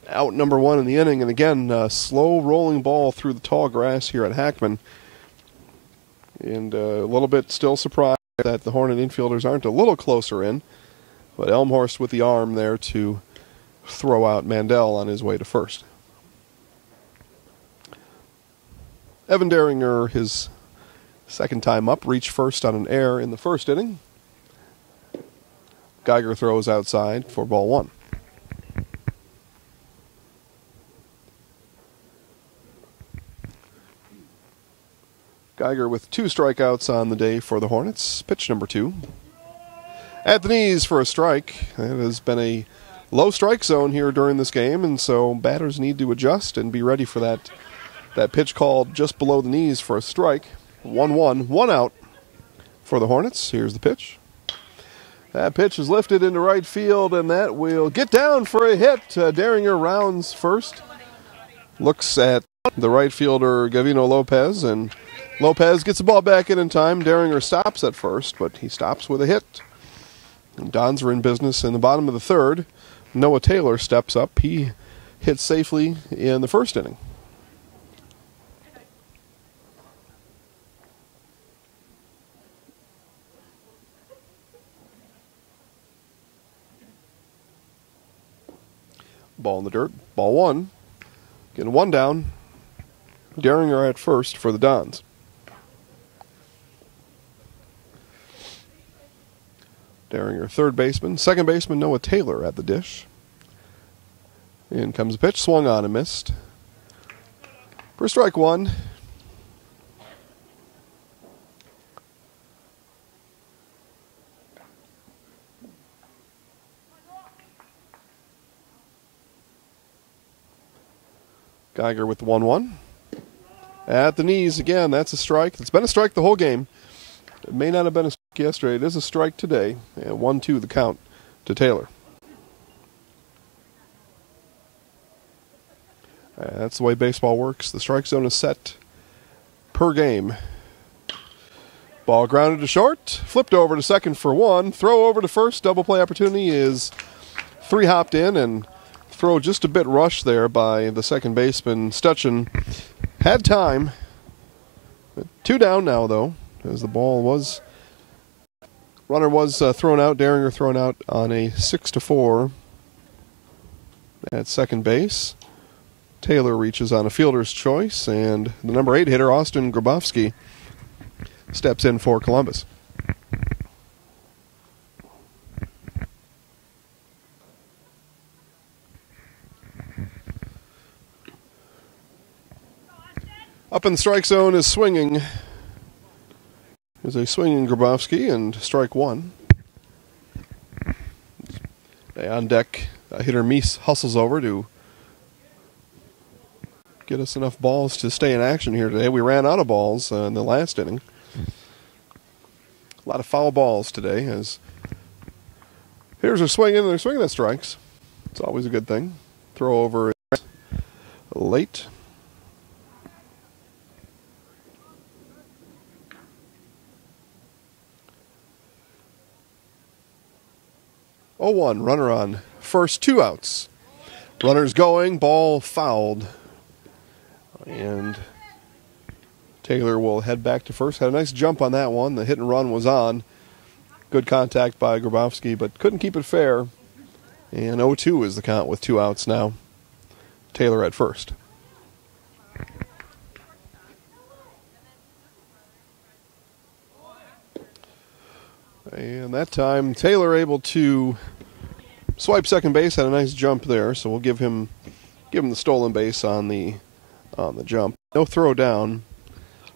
out number one in the inning. And again, slow rolling ball through the tall grass here at Hackman. And a little bit still surprised that the Hornet infielders aren't a little closer in. But Elmhorst with the arm there to throw out Mandel on his way to first. Evan Deringer, his second time up, reached first on an error in the first inning. Geiger throws outside for ball one. Geiger with 2 strikeouts on the day for the Hornets. Pitch number 2. At the knees for a strike. It has been a low strike zone here during this game, and so batters need to adjust and be ready for that pitch called just below the knees for a strike. 1-1, 1 out for the Hornets. Here's the pitch. That pitch is lifted into right field, and that will get down for a hit. Deringer rounds first. Looks at the right fielder, Gavino Lopez, and Lopez gets the ball back in time. Deringer stops at first, but he stops with a hit. And Dons are in business in the bottom of the third. Noah Taylor steps up. He hit safely in the first inning. Ball in the dirt. Ball one. Getting one down. Deringer at first for the Dons. Deringer, third baseman. Second baseman, Noah Taylor at the dish. In comes the pitch. Swung on and missed. For strike one. Geiger with the 1-1. At the knees again. That's a strike. It's been a strike the whole game. It may not have been a strike yesterday. It is a strike today. And 1-2 the count to Taylor. That's the way baseball works. The strike zone is set per game. Ball grounded to short. Flipped over to second for 1. Throw over to first. Double play opportunity is 3 hopped in, and throw just a bit rushed there by the second baseman. Stutchin had time. 2 down now, though, as the ball was... Runner was thrown out. Deringer thrown out on a 6-4 at second base. Taylor reaches on a fielder's choice, and the number 8 hitter, Austin Grabowski, steps in for Columbus. Up in the strike zone is swinging. There's a swinging Grabowski, and strike one. On deck, hitter Meese hustles over to get us enough balls to stay in action here today. We ran out of balls in the last inning. A lot of foul balls today as hitters are swinging, and they're swinging at strikes. It's always a good thing. Throw over late. 0-1, runner on first, 2 outs. Runners going, ball fouled. And Taylor will head back to first. Had a nice jump on that one. The hit and run was on. Good contact by Grabowski, but couldn't keep it fair. And 0-2 is the count with 2 outs now. Taylor at first. And that time, Taylor able to swipe second base, had a nice jump there, so we'll give him the stolen base on the jump. No throw down.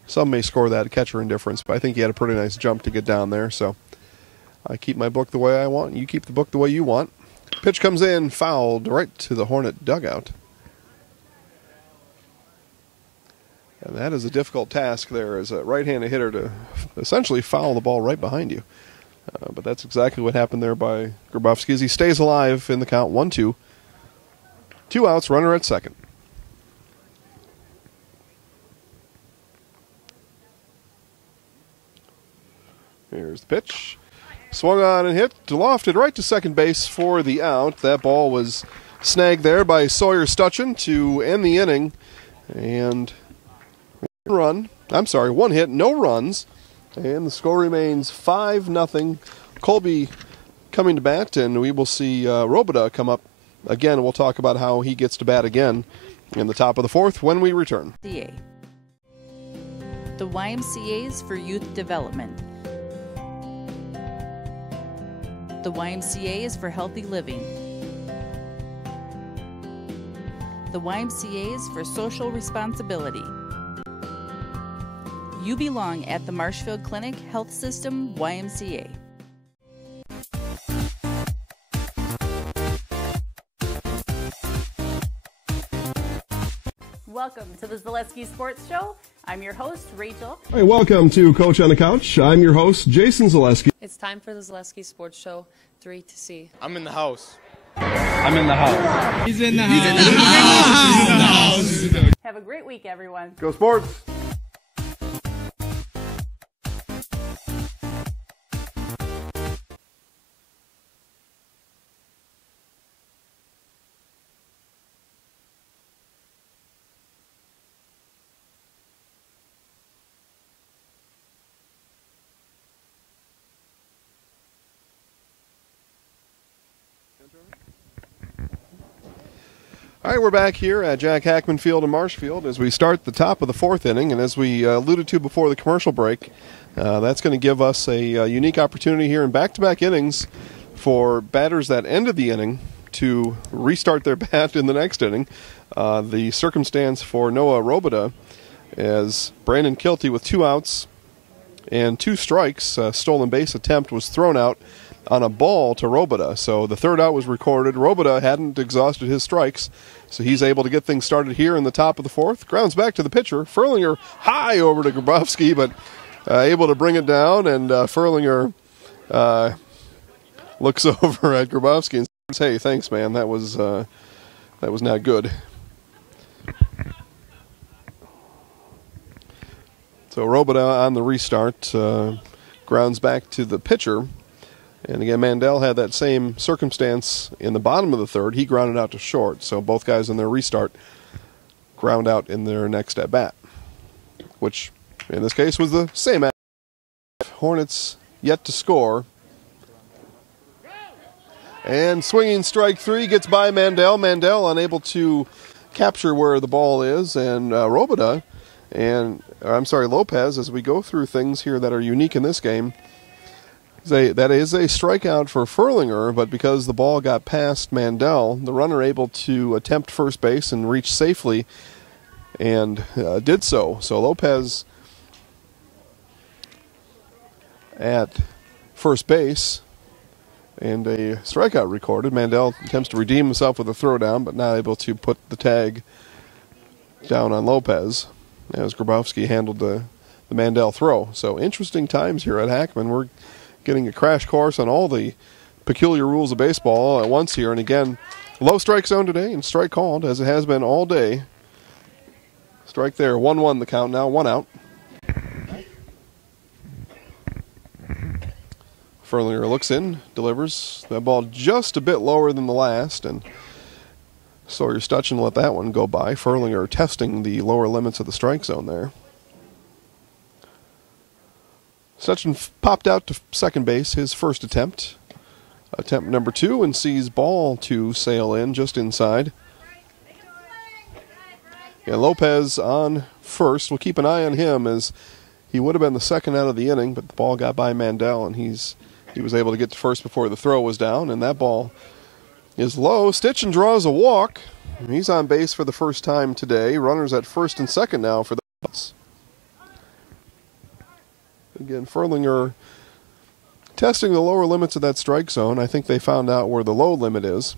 Some may score that catcher indifference, but I think he had a pretty nice jump to get down there, so I keep my book the way I want, and you keep the book the way you want. Pitch comes in, fouled right to the Hornet dugout. And that is a difficult task there as a right-handed hitter to essentially foul the ball right behind you. But that's exactly what happened there by Grabowski as he stays alive in the count, 1-2. 2 outs, runner at second. Here's the pitch. Swung on and hit, lofted right to second base for the out. That ball was snagged there by Sawyer Stutchin to end the inning. And one hit, no runs. And the score remains 5-0. Colby coming to bat, and we will see Robida come up again. We'll talk about how he gets to bat again in the top of the fourth when we return. The YMCA's for youth development. The YMCA is for healthy living. The YMCA is for social responsibility. You belong at the Marshfield Clinic Health System YMCA. Welcome to the Zaleski Sports Show. I'm your host, Rachel. Hey, welcome to Coach on the Couch. I'm your host, Jason Zaleski. It's time for the Zaleski Sports Show 3 to C. I'm in the house. I'm in the house. He's in the house. He's in the house. Have a great week, everyone. Go Sports! All right, we're back here at Jack Hackman Field in Marshfield as we start the top of the fourth inning. And as we alluded to before the commercial break, that's going to give us a unique opportunity here in back-to-back innings for batters that ended the inning to restart their bat in the next inning. The circumstance for Noah Robida as Brandon Kilty with 2 outs and 2 strikes, stolen base attempt was thrown out on a ball to Robida. So the third out was recorded. Robida hadn't exhausted his strikes, so he's able to get things started here in the top of the fourth. Grounds back to the pitcher. Furlinger high over to Grabowski, but able to bring it down, and Furlinger looks over at Grabowski and says, "Hey, thanks, man. That was not good." So Robida on the restart grounds back to the pitcher. And again, Mandel had that same circumstance in the bottom of the third. He grounded out to short, so both guys in their restart ground out in their next at-bat, which in this case was the same at. Hornets yet to score. And swinging strike 3 gets by Mandel. Mandel unable to capture where the ball is, and Lopez, as we go through things here that are unique in this game, that is a strikeout for Furlinger, but because the ball got past Mandel, the runner able to attempt first base and reach safely, and did so. So Lopez at first base, and a strikeout recorded. Mandel attempts to redeem himself with a throwdown, but not able to put the tag down on Lopez, as Grabowski handled the Mandel throw. So interesting times here at Hackman. We're getting a crash course on all the peculiar rules of baseball all at once here. And again, low strike zone today, and strike called, as it has been all day. Strike there, 1-1 the count now, 1 out. Furlinger looks in, delivers. That ball just a bit lower than the last, and Sawyer Stutchin let that one go by. Furlinger testing the lower limits of the strike zone there. Stutchin popped out to second base, his first attempt. Attempt number 2, and sees ball 2 sail in just inside. And Lopez on first. We'll keep an eye on him, as he would have been the second out of the inning, but the ball got by Mandel, and he was able to get to first before the throw was down, and that ball is low. Stitchin draws a walk. He's on base for the first time today. Runners at first and second now for the Cubs. Again, Furlinger testing the lower limits of that strike zone. I think they found out where the low limit is.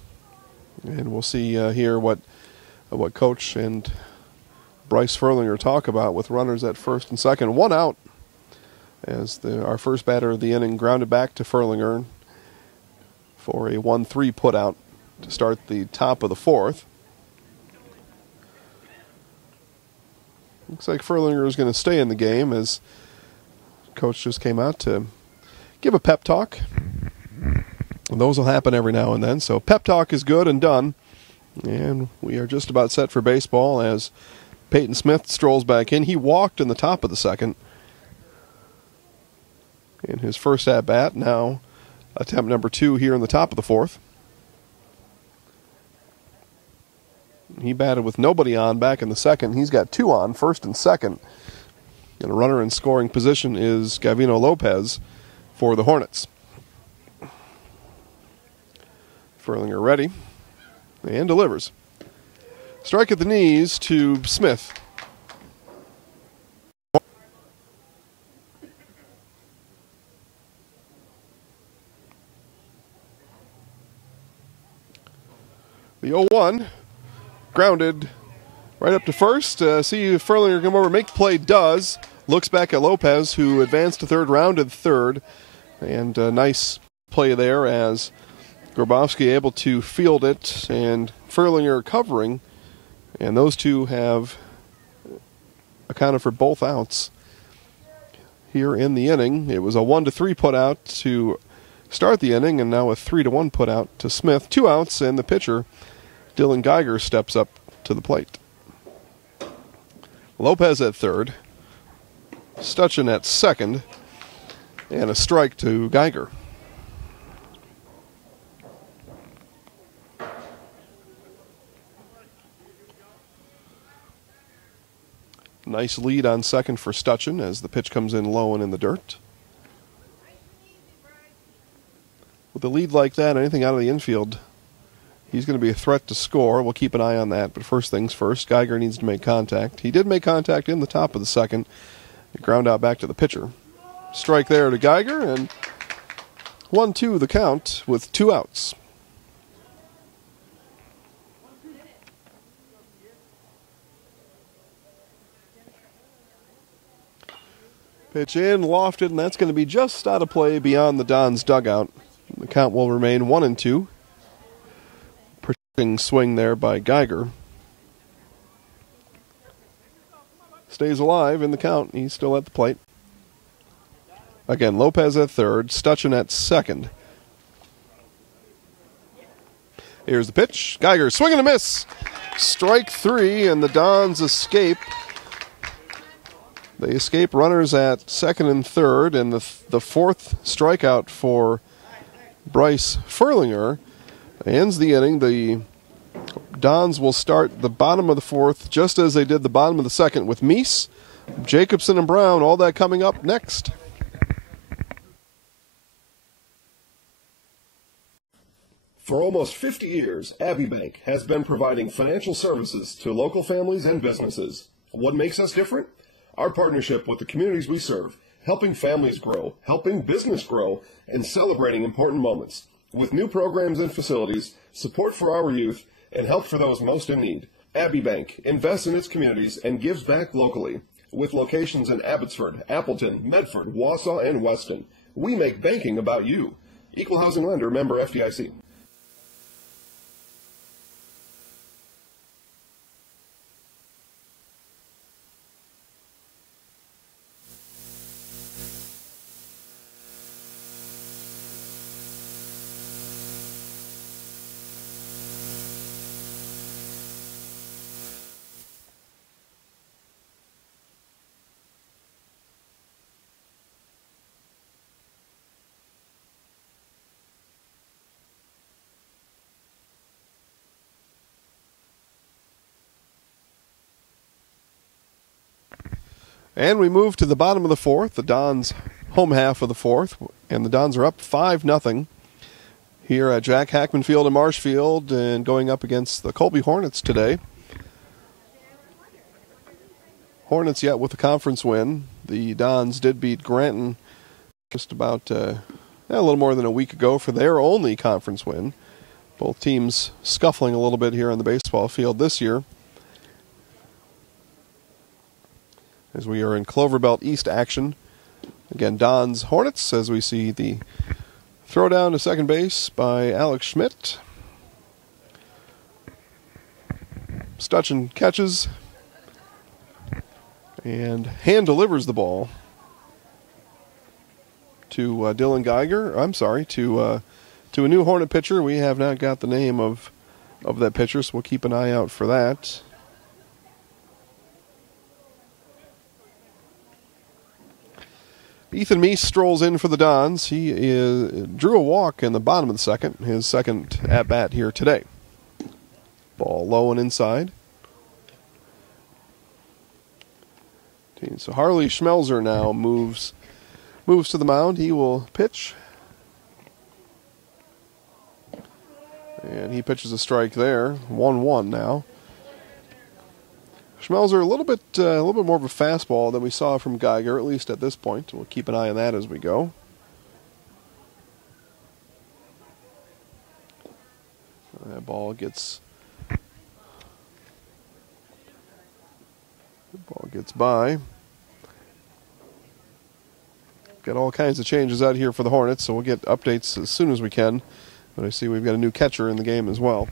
And we'll see here what Coach and Bryce Furlinger talk about with runners at first and second. 1 out, as our first batter of the inning grounded back to Furlinger for a 1-3 putout to start the top of the 4th. Looks like Furlinger is going to stay in the game, as Coach just came out to give a pep talk. And those will happen every now and then. So pep talk is good and done. And we are just about set for baseball as Peyton Smith strolls back in. He walked in the top of the second in his first at-bat. Now attempt number 2 here in the top of the 4th. He batted with nobody on back in the second. He's got 2 on, first and second. And a runner in scoring position is Gavino Lopez for the Hornets. Furlinger ready and delivers. Strike at the knees to Smith. The 0-1 grounded right up to first. See Furlinger come over, make the play, does. Looks back at Lopez, who advanced to third, rounded third. And a nice play there as Grabowski able to field it and Furlinger covering. And those two have accounted for both outs here in the inning. It was a 1-3 put out to start the inning, and now a 3-1 put out to Smith. 2 outs, and the pitcher, Dylan Geiger, steps up to the plate. Lopez at third, Stutchin at second, and a strike to Geiger. Nice lead on second for Stutchin as the pitch comes in low and in the dirt. With a lead like that, anything out of the infield, he's going to be a threat to score. We'll keep an eye on that. But first things first, Geiger needs to make contact. He did make contact in the top of the second. Ground out back to the pitcher. Strike there to Geiger, and 1-2 the count with 2 outs. Pitch in, lofted, and that's going to be just out of play beyond the Dons' dugout. The count will remain 1-2. Protecting swing there by Geiger. Stays alive in the count. He's still at the plate. Again, Lopez at third, Stutchin at second. Here's the pitch. Geiger swing and a miss. Strike 3, and the Dons escape. They escape runners at second and third, and the 4th strikeout for Bryce Furlinger ends the inning. The Dons will start the bottom of the fourth, just as they did the bottom of the second, with Meese, Jacobson, and Brown. All that coming up next. For almost 50 years, Abbey Bank has been providing financial services to local families and businesses. What makes us different? Our partnership with the communities we serve, helping families grow, helping business grow, and celebrating important moments. With new programs and facilities, support for our youth, and help for those most in need. Abbey Bank invests in its communities and gives back locally. With locations in Abbotsford, Appleton, Medford, Wausau, and Weston, we make banking about you. Equal housing lender, member FDIC. And we move to the bottom of the fourth, the Dons' home half of the fourth, and the Dons are up 5-0 here at Jack Hackman Field in Marshfield, and going up against the Colby Hornets today. Hornets yet with a conference win. The Dons did beat Granton just about a little more than a week ago for their only conference win. Both teams scuffling a little bit here on the baseball field this year, as we are in Cloverbelt East action. Again, Dons Hornets, as we see the throw down to second base by Alex Schmidt. Stutchin catches and hand delivers the ball to Dylan Geiger. I'm sorry, to a new Hornet pitcher. We have not got the name of that pitcher, so we'll keep an eye out for that. Ethan Meese strolls in for the Dons. He drew a walk in the bottom of the second, his second at-bat here today. Ball low and inside. So Harley Schmelzer now moves to the mound. He will pitch. And he pitches a strike there. 1-1 now. Schmelzer a little bit more of a fastball than we saw from Geiger, at least at this point. We'll keep an eye on that as we go. That ball gets by. Got all kinds of changes out here for the Hornets, so we'll get updates as soon as we can. But I see we've got a new catcher in the game as well.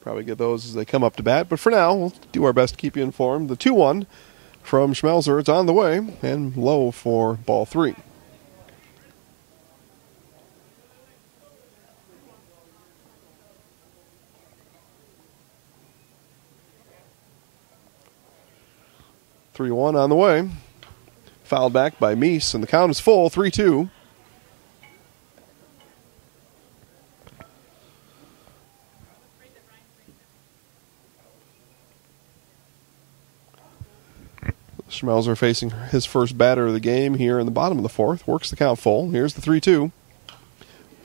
Probably get those as they come up to bat. But for now, we'll do our best to keep you informed. The 2-1 from Schmelzer. It's on the way and low for ball 3. On the way. Fouled back by Meese, and the count is full, 3-2. Schmelzer facing his first batter of the game here in the bottom of the fourth. Works the count full. Here's the 3-2.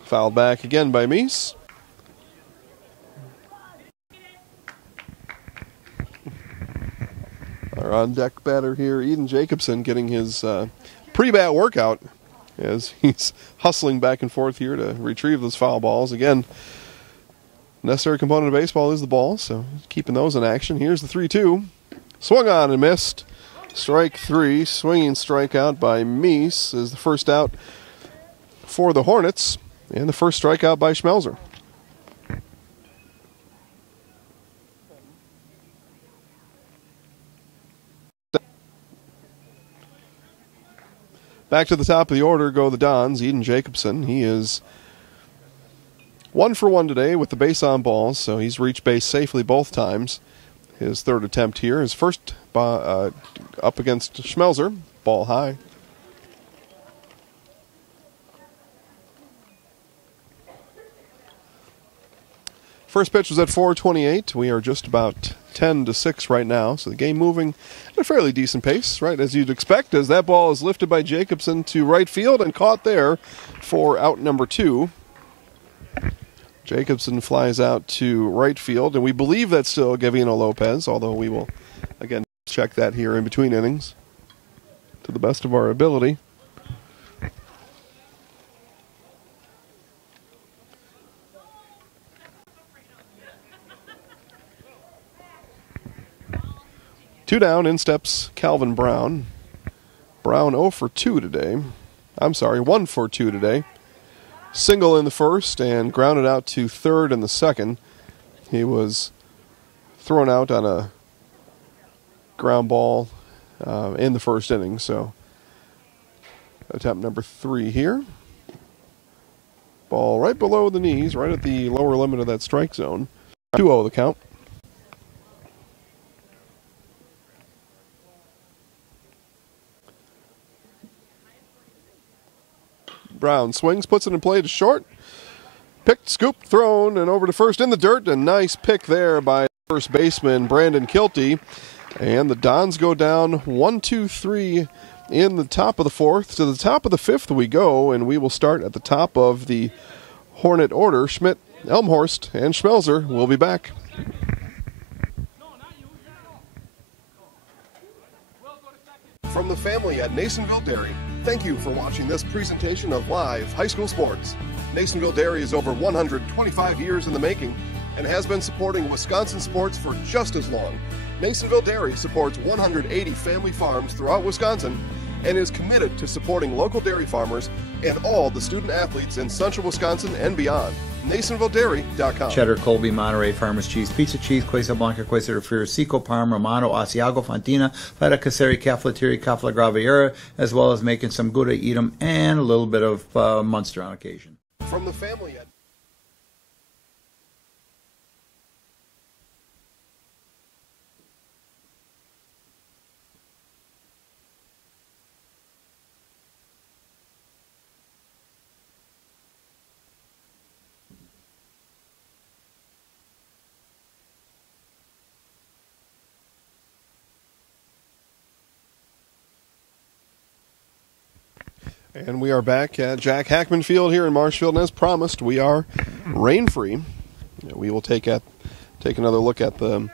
Fouled back again by Meese. Our on-deck batter here, Eden Jacobson, getting his pre-bat workout as he's hustling back and forth here to retrieve those foul balls. Again, necessary component of baseball is the ball, so keeping those in action. Here's the 3-2. Swung on and missed. Strike 3. Swinging strikeout by Meese is the first out for the Hornets, and the first strikeout by Schmelzer. Back to the top of the order go the Dons. Eden Jacobson, he is 1 for 1 today with the base on balls, so he's reached base safely both times. His third attempt here, his first up against Schmelzer, ball high. First pitch was at 4:28. We are just about 10-6 right now, so the game moving at a fairly decent pace, right as you'd expect, as that ball is lifted by Jacobson to right field and caught there for out number 2. Jacobson flies out to right field, and we believe that's still Gavino Lopez, although we will, again, check that here in between innings to the best of our ability. Two down, in steps Calvin Brown. Brown 0 for 2 today. I'm sorry, 1 for 2 today. Single in the first and grounded out to third in the second. He was thrown out on a ground ball in the first inning, so attempt number 3 here. Ball right below the knees, right at the lower limit of that strike zone. 2-0 the count. Brown swings, puts it in play to short. Picked, scooped, thrown, and over to first in the dirt. A nice pick there by first baseman Brandon Kilty. And the Dons go down 1-2-3 in the top of the fourth. To the top of the fifth we go, and we will start at the top of the Hornet order. Schmidt, Elmhorst, and Schmelzer will be back. From the family at Nasonville Dairy, thank you for watching this presentation of live high school sports. Nasonville Dairy is over 125 years in the making and has been supporting Wisconsin sports for just as long. Nasonville Dairy supports 180 family farms throughout Wisconsin and is committed to supporting local dairy farmers and all the student athletes in central Wisconsin and beyond. NasonvilleDairy.com. Cheddar, Colby, Monterey, Farmers Cheese, Pizza Cheese, Quesa Blanca, Quesa de Friar, Seco, Parma, Romano, Asiago, Fontina, Feta Caseri, Cafeteria, Cafla Graviera, as well as making some Gouda, Edam, and a little bit of Munster on occasion. From the family at And we are back at Jack Hackman Field here in Marshfield, and as promised, we are rain-free. We will take another look at the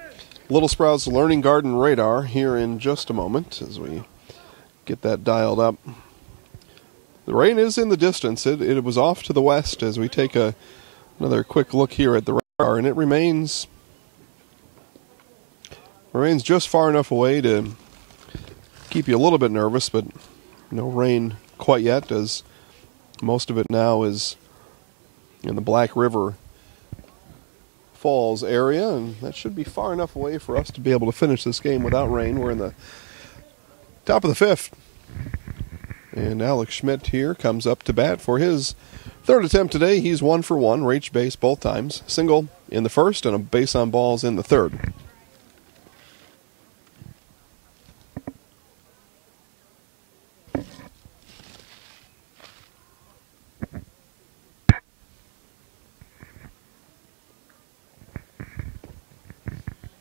Little Sprouts Learning Garden radar here in just a moment as we get that dialed up. The rain is in the distance. It was off to the west as we take another quick look here at the radar, and it remains just far enough away to keep you a little bit nervous, but no rain quite yet, as most of it now is in the Black River Falls area, and that should be far enough away for us to be able to finish this game without rain. We're in the top of the fifth, and Alex Schmidt here comes up to bat for his third attempt today. He's 1 for 1, reached base both times, single in the first and a base on balls in the third.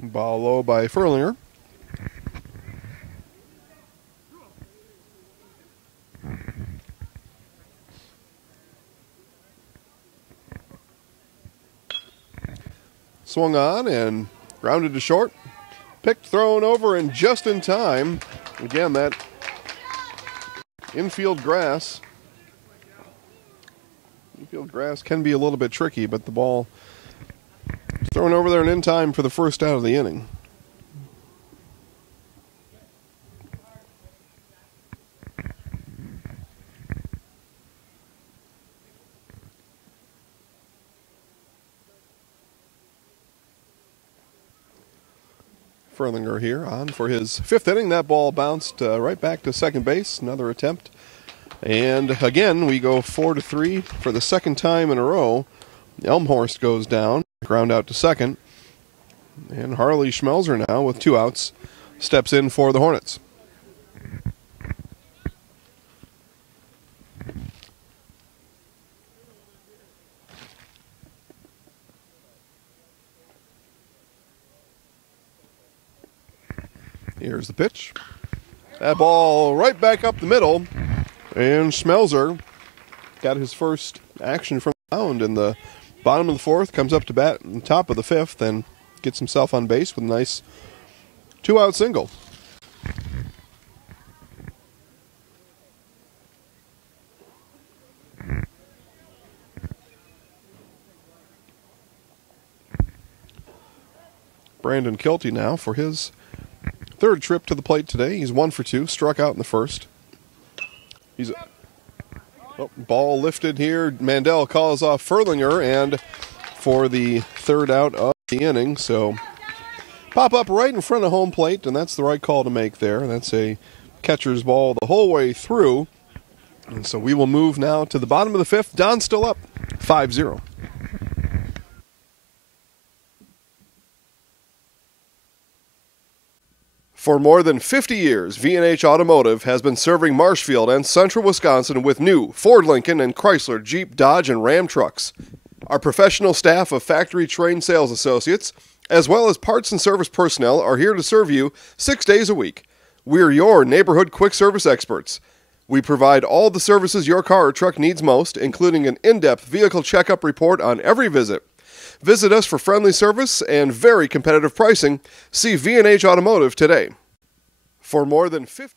Ball low by Furlinger. Swung on and grounded to short. Picked, thrown over, and just in time. Again, that infield grass. Infield grass can be a little bit tricky, but the ball thrown over there and in time for the first out of the inning. Furlinger here on for his fifth inning. That ball bounced right back to second base. Another attempt. And again, we go 4-3 for the second time in a row. Elmhorst goes down, ground out to second. And Harley Schmelzer now with 2 outs steps in for the Hornets. Here's the pitch. That ball right back up the middle. And Schmelzer got his first action from the mound in the bottom of the fourth, comes up to bat in the top of the fifth, and gets himself on base with a nice 2-out single. Brandon Kilty now for his third trip to the plate today. He's 1 for 2, struck out in the first. Ball lifted here. Mandel calls off Furlinger, and for the third out of the inning. So pop up right in front of home plate, and that's the right call to make there. That's a catcher's ball the whole way through. And so we will move now to the bottom of the fifth. Don's still up 5-0. For more than 50 years, V&H Automotive has been serving Marshfield and central Wisconsin with new Ford, Lincoln, and Chrysler, Jeep, Dodge, and Ram trucks. Our professional staff of factory-trained sales associates, as well as parts and service personnel, are here to serve you 6 days a week. We're your neighborhood quick service experts. We provide all the services your car or truck needs most, including an in-depth vehicle checkup report on every visit. Visit us for friendly service and very competitive pricing. See V&H Automotive today. For more than 50...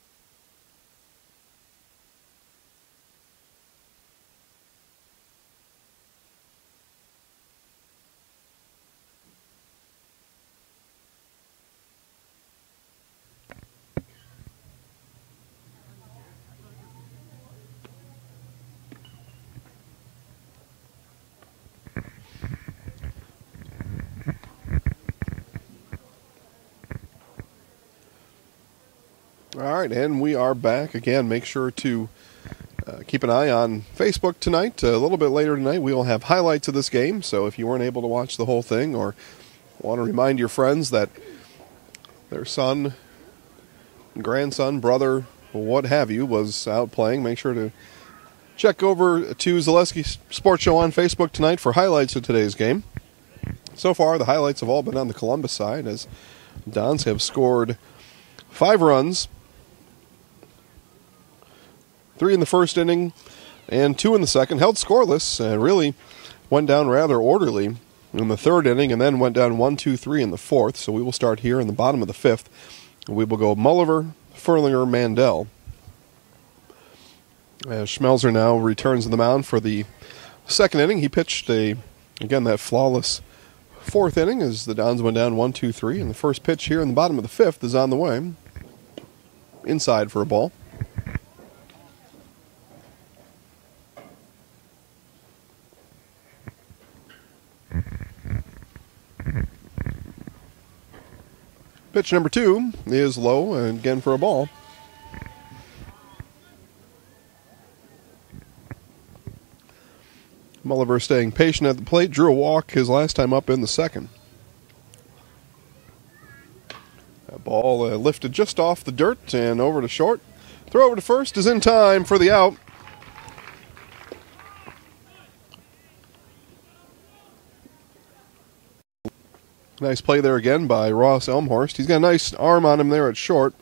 All right, and we are back again. Make sure to keep an eye on Facebook tonight. A little bit later tonight, we will have highlights of this game. So if you weren't able to watch the whole thing or want to remind your friends that their son, grandson, brother, what have you, was out playing, make sure to check over to Zaleski Sports Show on Facebook tonight for highlights of today's game. So far, the highlights have all been on the Columbus side, as Dons have scored 5 runs, 3 in the first inning and 2 in the second, held scoreless, and really went down rather orderly in the third inning, and then went down 1-2-3 in the fourth. So we will start here in the bottom of the fifth. We will go Mulliver, Furlinger, Mandel. As Schmelzer now returns to the mound for the second inning. He pitched again that flawless fourth inning as the Dons went down 1-2-3, and the first pitch here in the bottom of the fifth is on the way. Inside for a ball. Pitch number 2 is low, and again for a ball. Mulliver staying patient at the plate, drew a walk his last time up in the second. That ball lifted just off the dirt and over to short. Throw over to first is in time for the out. Nice play there again by Ross Elmhorst. He's got a nice arm on him there at short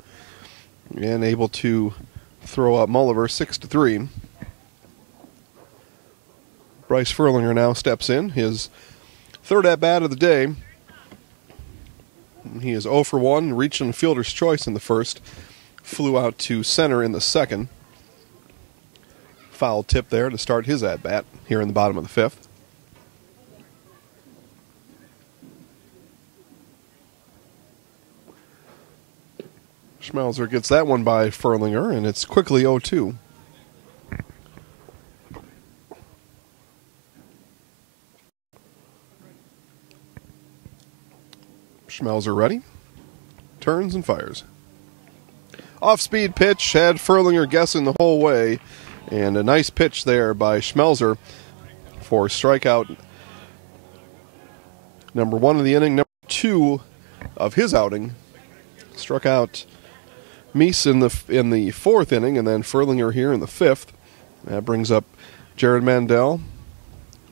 and able to throw up Mulliver 6-3. Bryce Furlinger now steps in, his third at-bat of the day. He is 0 for 1, reached on fielder's choice in the first, flew out to center in the second. Foul tip there to start his at-bat here in the bottom of the fifth. Schmelzer gets that one by Furlinger, and it's quickly 0-2. Schmelzer ready. Turns and fires. Off-speed pitch had Furlinger guessing the whole way, and a nice pitch there by Schmelzer for strikeout number 1 of the inning, number 2 of his outing. Struck out Meese in the fourth inning, and then Furlinger here in the fifth. That brings up Jared Mandel.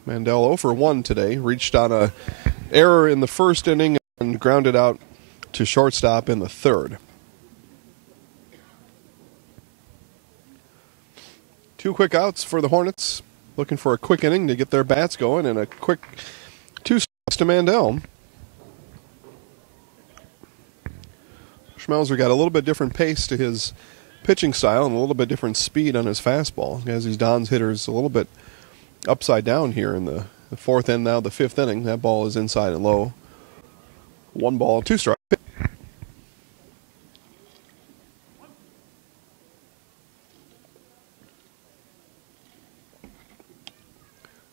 Mandel 0 for 1 today. Reached on a error in the first inning and grounded out to shortstop in the third. 2 quick outs for the Hornets, looking for a quick inning to get their bats going, and a quick 2 strikes to Mandel. Schmelzer got a little bit different pace to his pitching style and a little bit different speed on his fastball, as these Dons hitters a little bit upside down here in the 4th and now the 5th inning. That ball is inside and low. 1 ball, 2 strikes.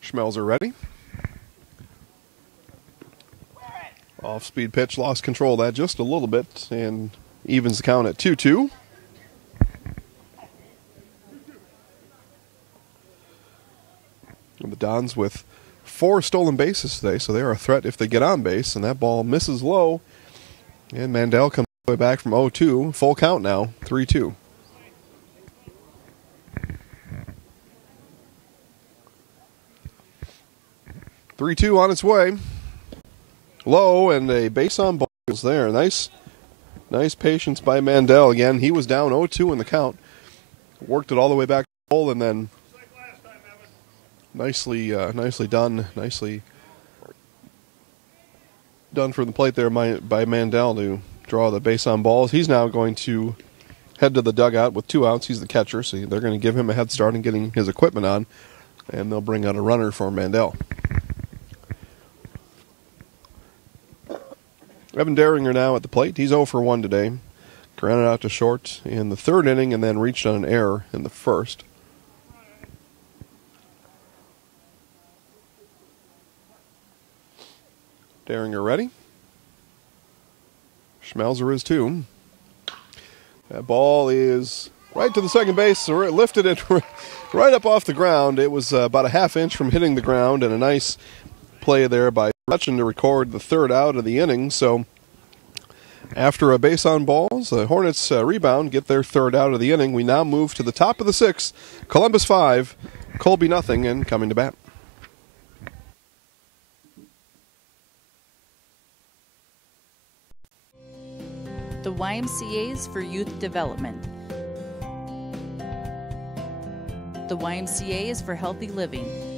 Schmelzer ready. Off-speed pitch, lost control of that just a little bit, and evens the count at 2-2. And the Dons with 4 stolen bases today, so they are a threat if they get on base, and that ball misses low. And Mandel comes all the way back from 0-2. Full count now, 3-2. Three-two on its way. Low, and a base on balls there. Nice patience by Mandel. Again, he was down 0-2 in the count. Worked it all the way back to the hole, and then nicely done. Nicely done from the plate there by Mandel to draw the base on balls. He's now going to head to the dugout with 2 outs. He's the catcher, so they're going to give him a head start in getting his equipment on, and they'll bring out a runner for Mandel. Evan Daringer now at the plate. He's 0 for 1 today. Grounded out to short in the 3rd inning and then reached on an error in the 1st. Daringer ready. Schmelzer is too. That ball is right to the second base, so it lifted it right up off the ground. It was about a half inch from hitting the ground, and a nice play there by Hutchin to record the 3rd out of the inning. So after a base on balls, the Hornets rebound, get their 3rd out of the inning. We now move to the top of the 6th. Columbus 5, Colby nothing, and coming to bat. The YMCA's for Youth Development. The YMCA is for healthy living.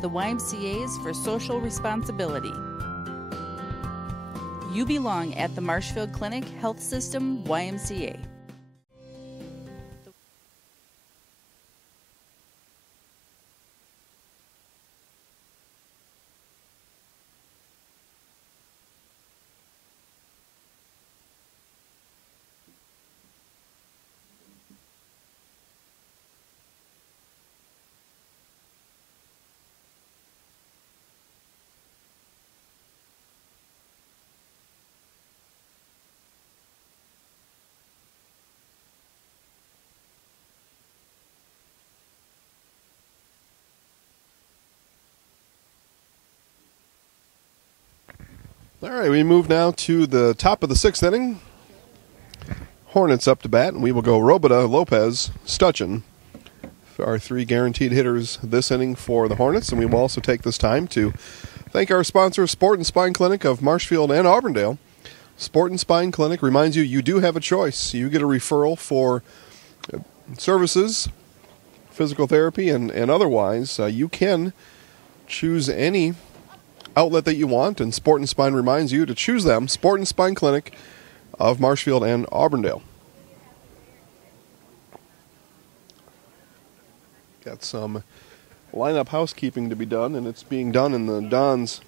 The YMCA is for social responsibility. You belong at the Marshfield Clinic Health System YMCA. All right, we move now to the top of the 6th inning. Hornets up to bat, and we will go Robida, Lopez, Stutchin for our 3 guaranteed hitters this inning for the Hornets. And we will also take this time to thank our sponsor, Sport and Spine Clinic of Marshfield and Auburndale. Sport and Spine Clinic reminds you, you do have a choice. You get a referral for services, physical therapy, and otherwise. You can choose any outlet that you want, and Sport and Spine reminds you to choose them. Sport and Spine Clinic of Marshfield and Auburndale. Got some lineup housekeeping to be done, and it's being done in the Dons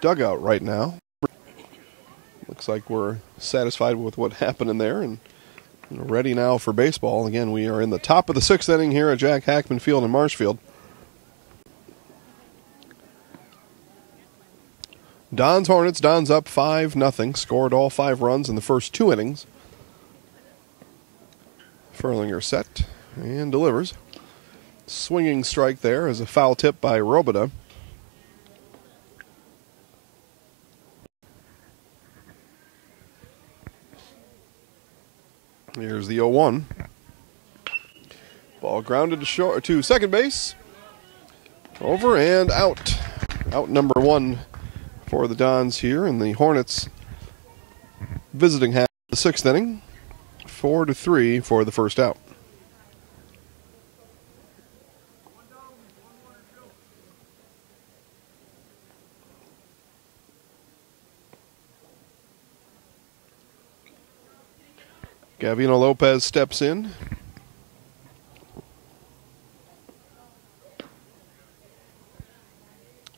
dugout right now. Looks like we're satisfied with what happened in there and ready now for baseball. Again, we are in the top of the 6th inning here at Jack Hackman Field in Marshfield. Dons Hornets. Dons up 5-0. Scored all 5 runs in the first 2 innings. Furlinger set and delivers. Swinging strike there is a foul tip by Robida. Here's the 0-1. Ball grounded to second base. Over and out. Out number 1 for the Dons here, and the Hornets visiting half the 6th inning. 4-3 for the first out. Gavino Lopez steps in.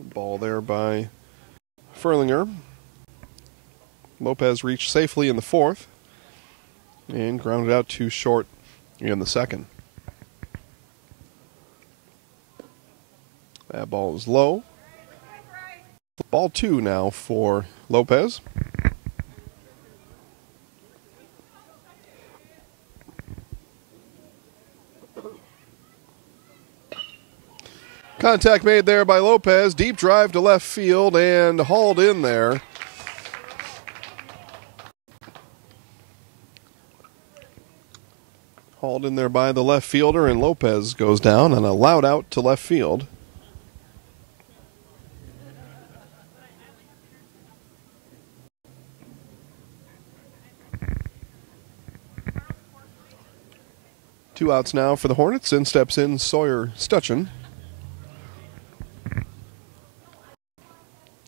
Ball there by Furlinger. Lopez reached safely in the fourth and grounded out too short in the second. That ball is low. Ball 2 now for Lopez. Contact made there by Lopez. Deep drive to left field and hauled in there. Hauled in there by the left fielder, and Lopez goes down on a loud out to left field. Two outs now for the Hornets. In steps in Sawyer Stutchin.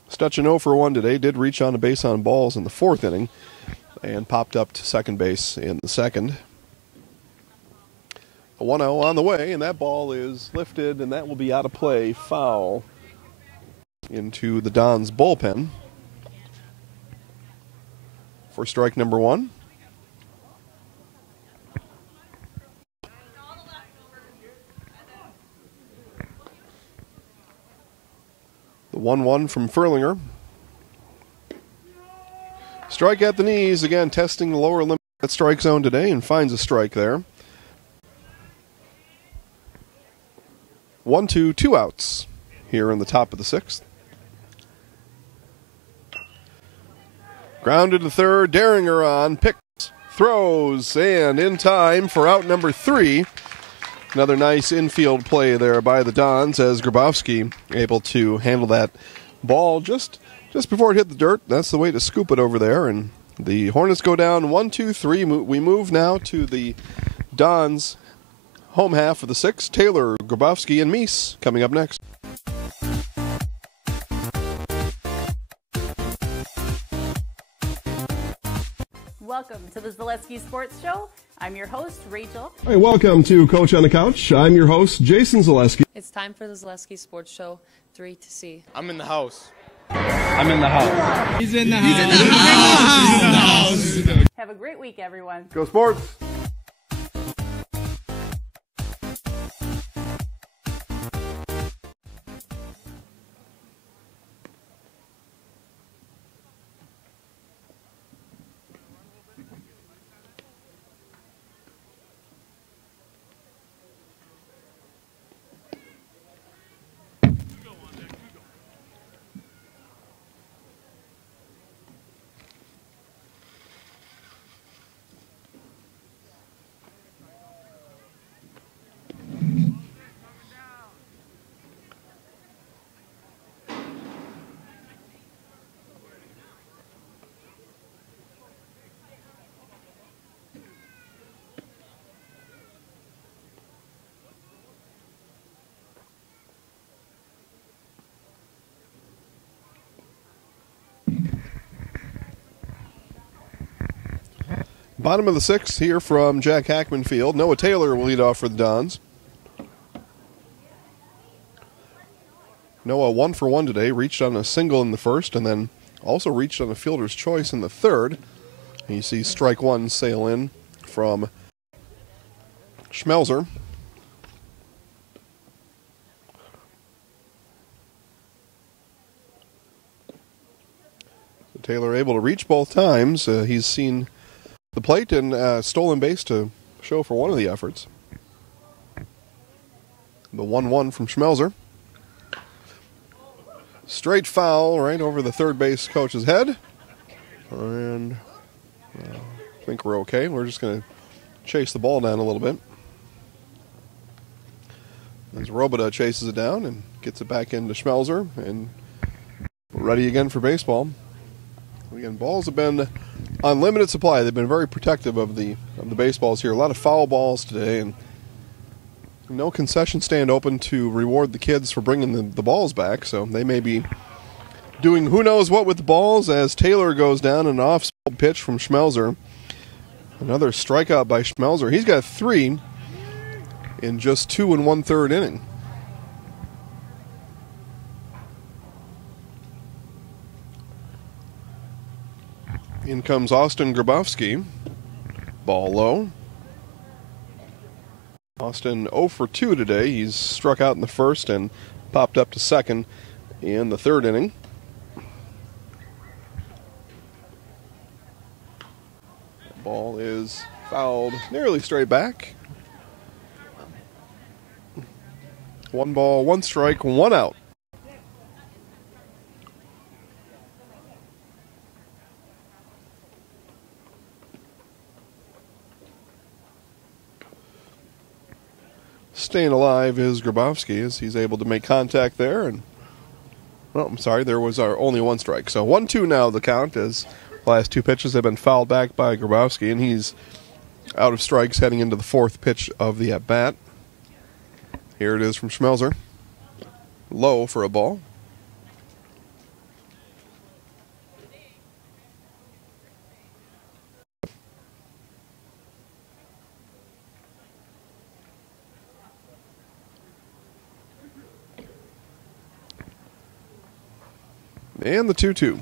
Stutchin 0 for 1 today. Did reach on a base on balls in the fourth inning and popped up to second base in the second. A 1-0 on the way, and that ball is lifted, and that will be out of play. Foul into the Dons bullpen for strike number 1. The 1-1 from Furlinger. Strike at the knees, again testing the lower limit at strike zone today and finds a strike there. 1-2, 2 outs here in the top of the sixth. Grounded to third, Daringer on, picks, throws, and in time for out number 3. Another nice infield play there by the Dons as Grabowski able to handle that ball just before it hit the dirt. That's the way to scoop it over there. And the Hornets go down 1-2-3. We move now to the Dons' home half of the sixth. Taylor, Grabowski, and Meese coming up next. Welcome to the Zaleski Sports Show. I'm your host, Rachel. Hey, welcome to Coach on the Couch. I'm your host, Jason Zaleski. It's time for the Zaleski Sports Show 3 to C. I'm in the house. I'm in the house. He's in the house. He's in the house. Have a great week, everyone. Go Sports! Bottom of the sixth here from Jack Hackman Field. Noah Taylor will lead off for the Dons. Noah 1 for 1 today, reached on a single in the first and then also reached on a fielder's choice in the third. And you see strike 1 sail in from Schmelzer. So Taylor able to reach both times. He's seen the plate and stolen base to show for one of the efforts. The 1-1 from Schmelzer. Straight foul right over the third base coach's head. And I think we're okay. We're just going to chase the ball down a little bit. As Robida chases it down and gets it back into Schmelzer. And we're ready again for baseball. Again, balls have been on limited supply. They've been very protective of the baseballs here. A lot of foul balls today, and no concession stand open to reward the kids for bringing the balls back. So they may be doing who knows what with the balls as Taylor goes down an off pitch from Schmelzer. Another strikeout by Schmelzer. He's got 3 in just 2 1/3 inning. In comes Austin Grabowski. Ball low. Austin 0 for 2 today. He's struck out in the first and popped up to second in the 3rd inning. Ball is fouled nearly straight back. 1 ball, 1 strike, 1 out. Staying alive is Grabowski as he's able to make contact there. And oh, I'm sorry, there was our only 1 strike. So 1-2 now the count as the last 2 pitches have been fouled back by Grabowski, and he's out of strikes heading into the 4th pitch of the at-bat. Here it is from Schmelzer. Low for a ball. And the 2-2.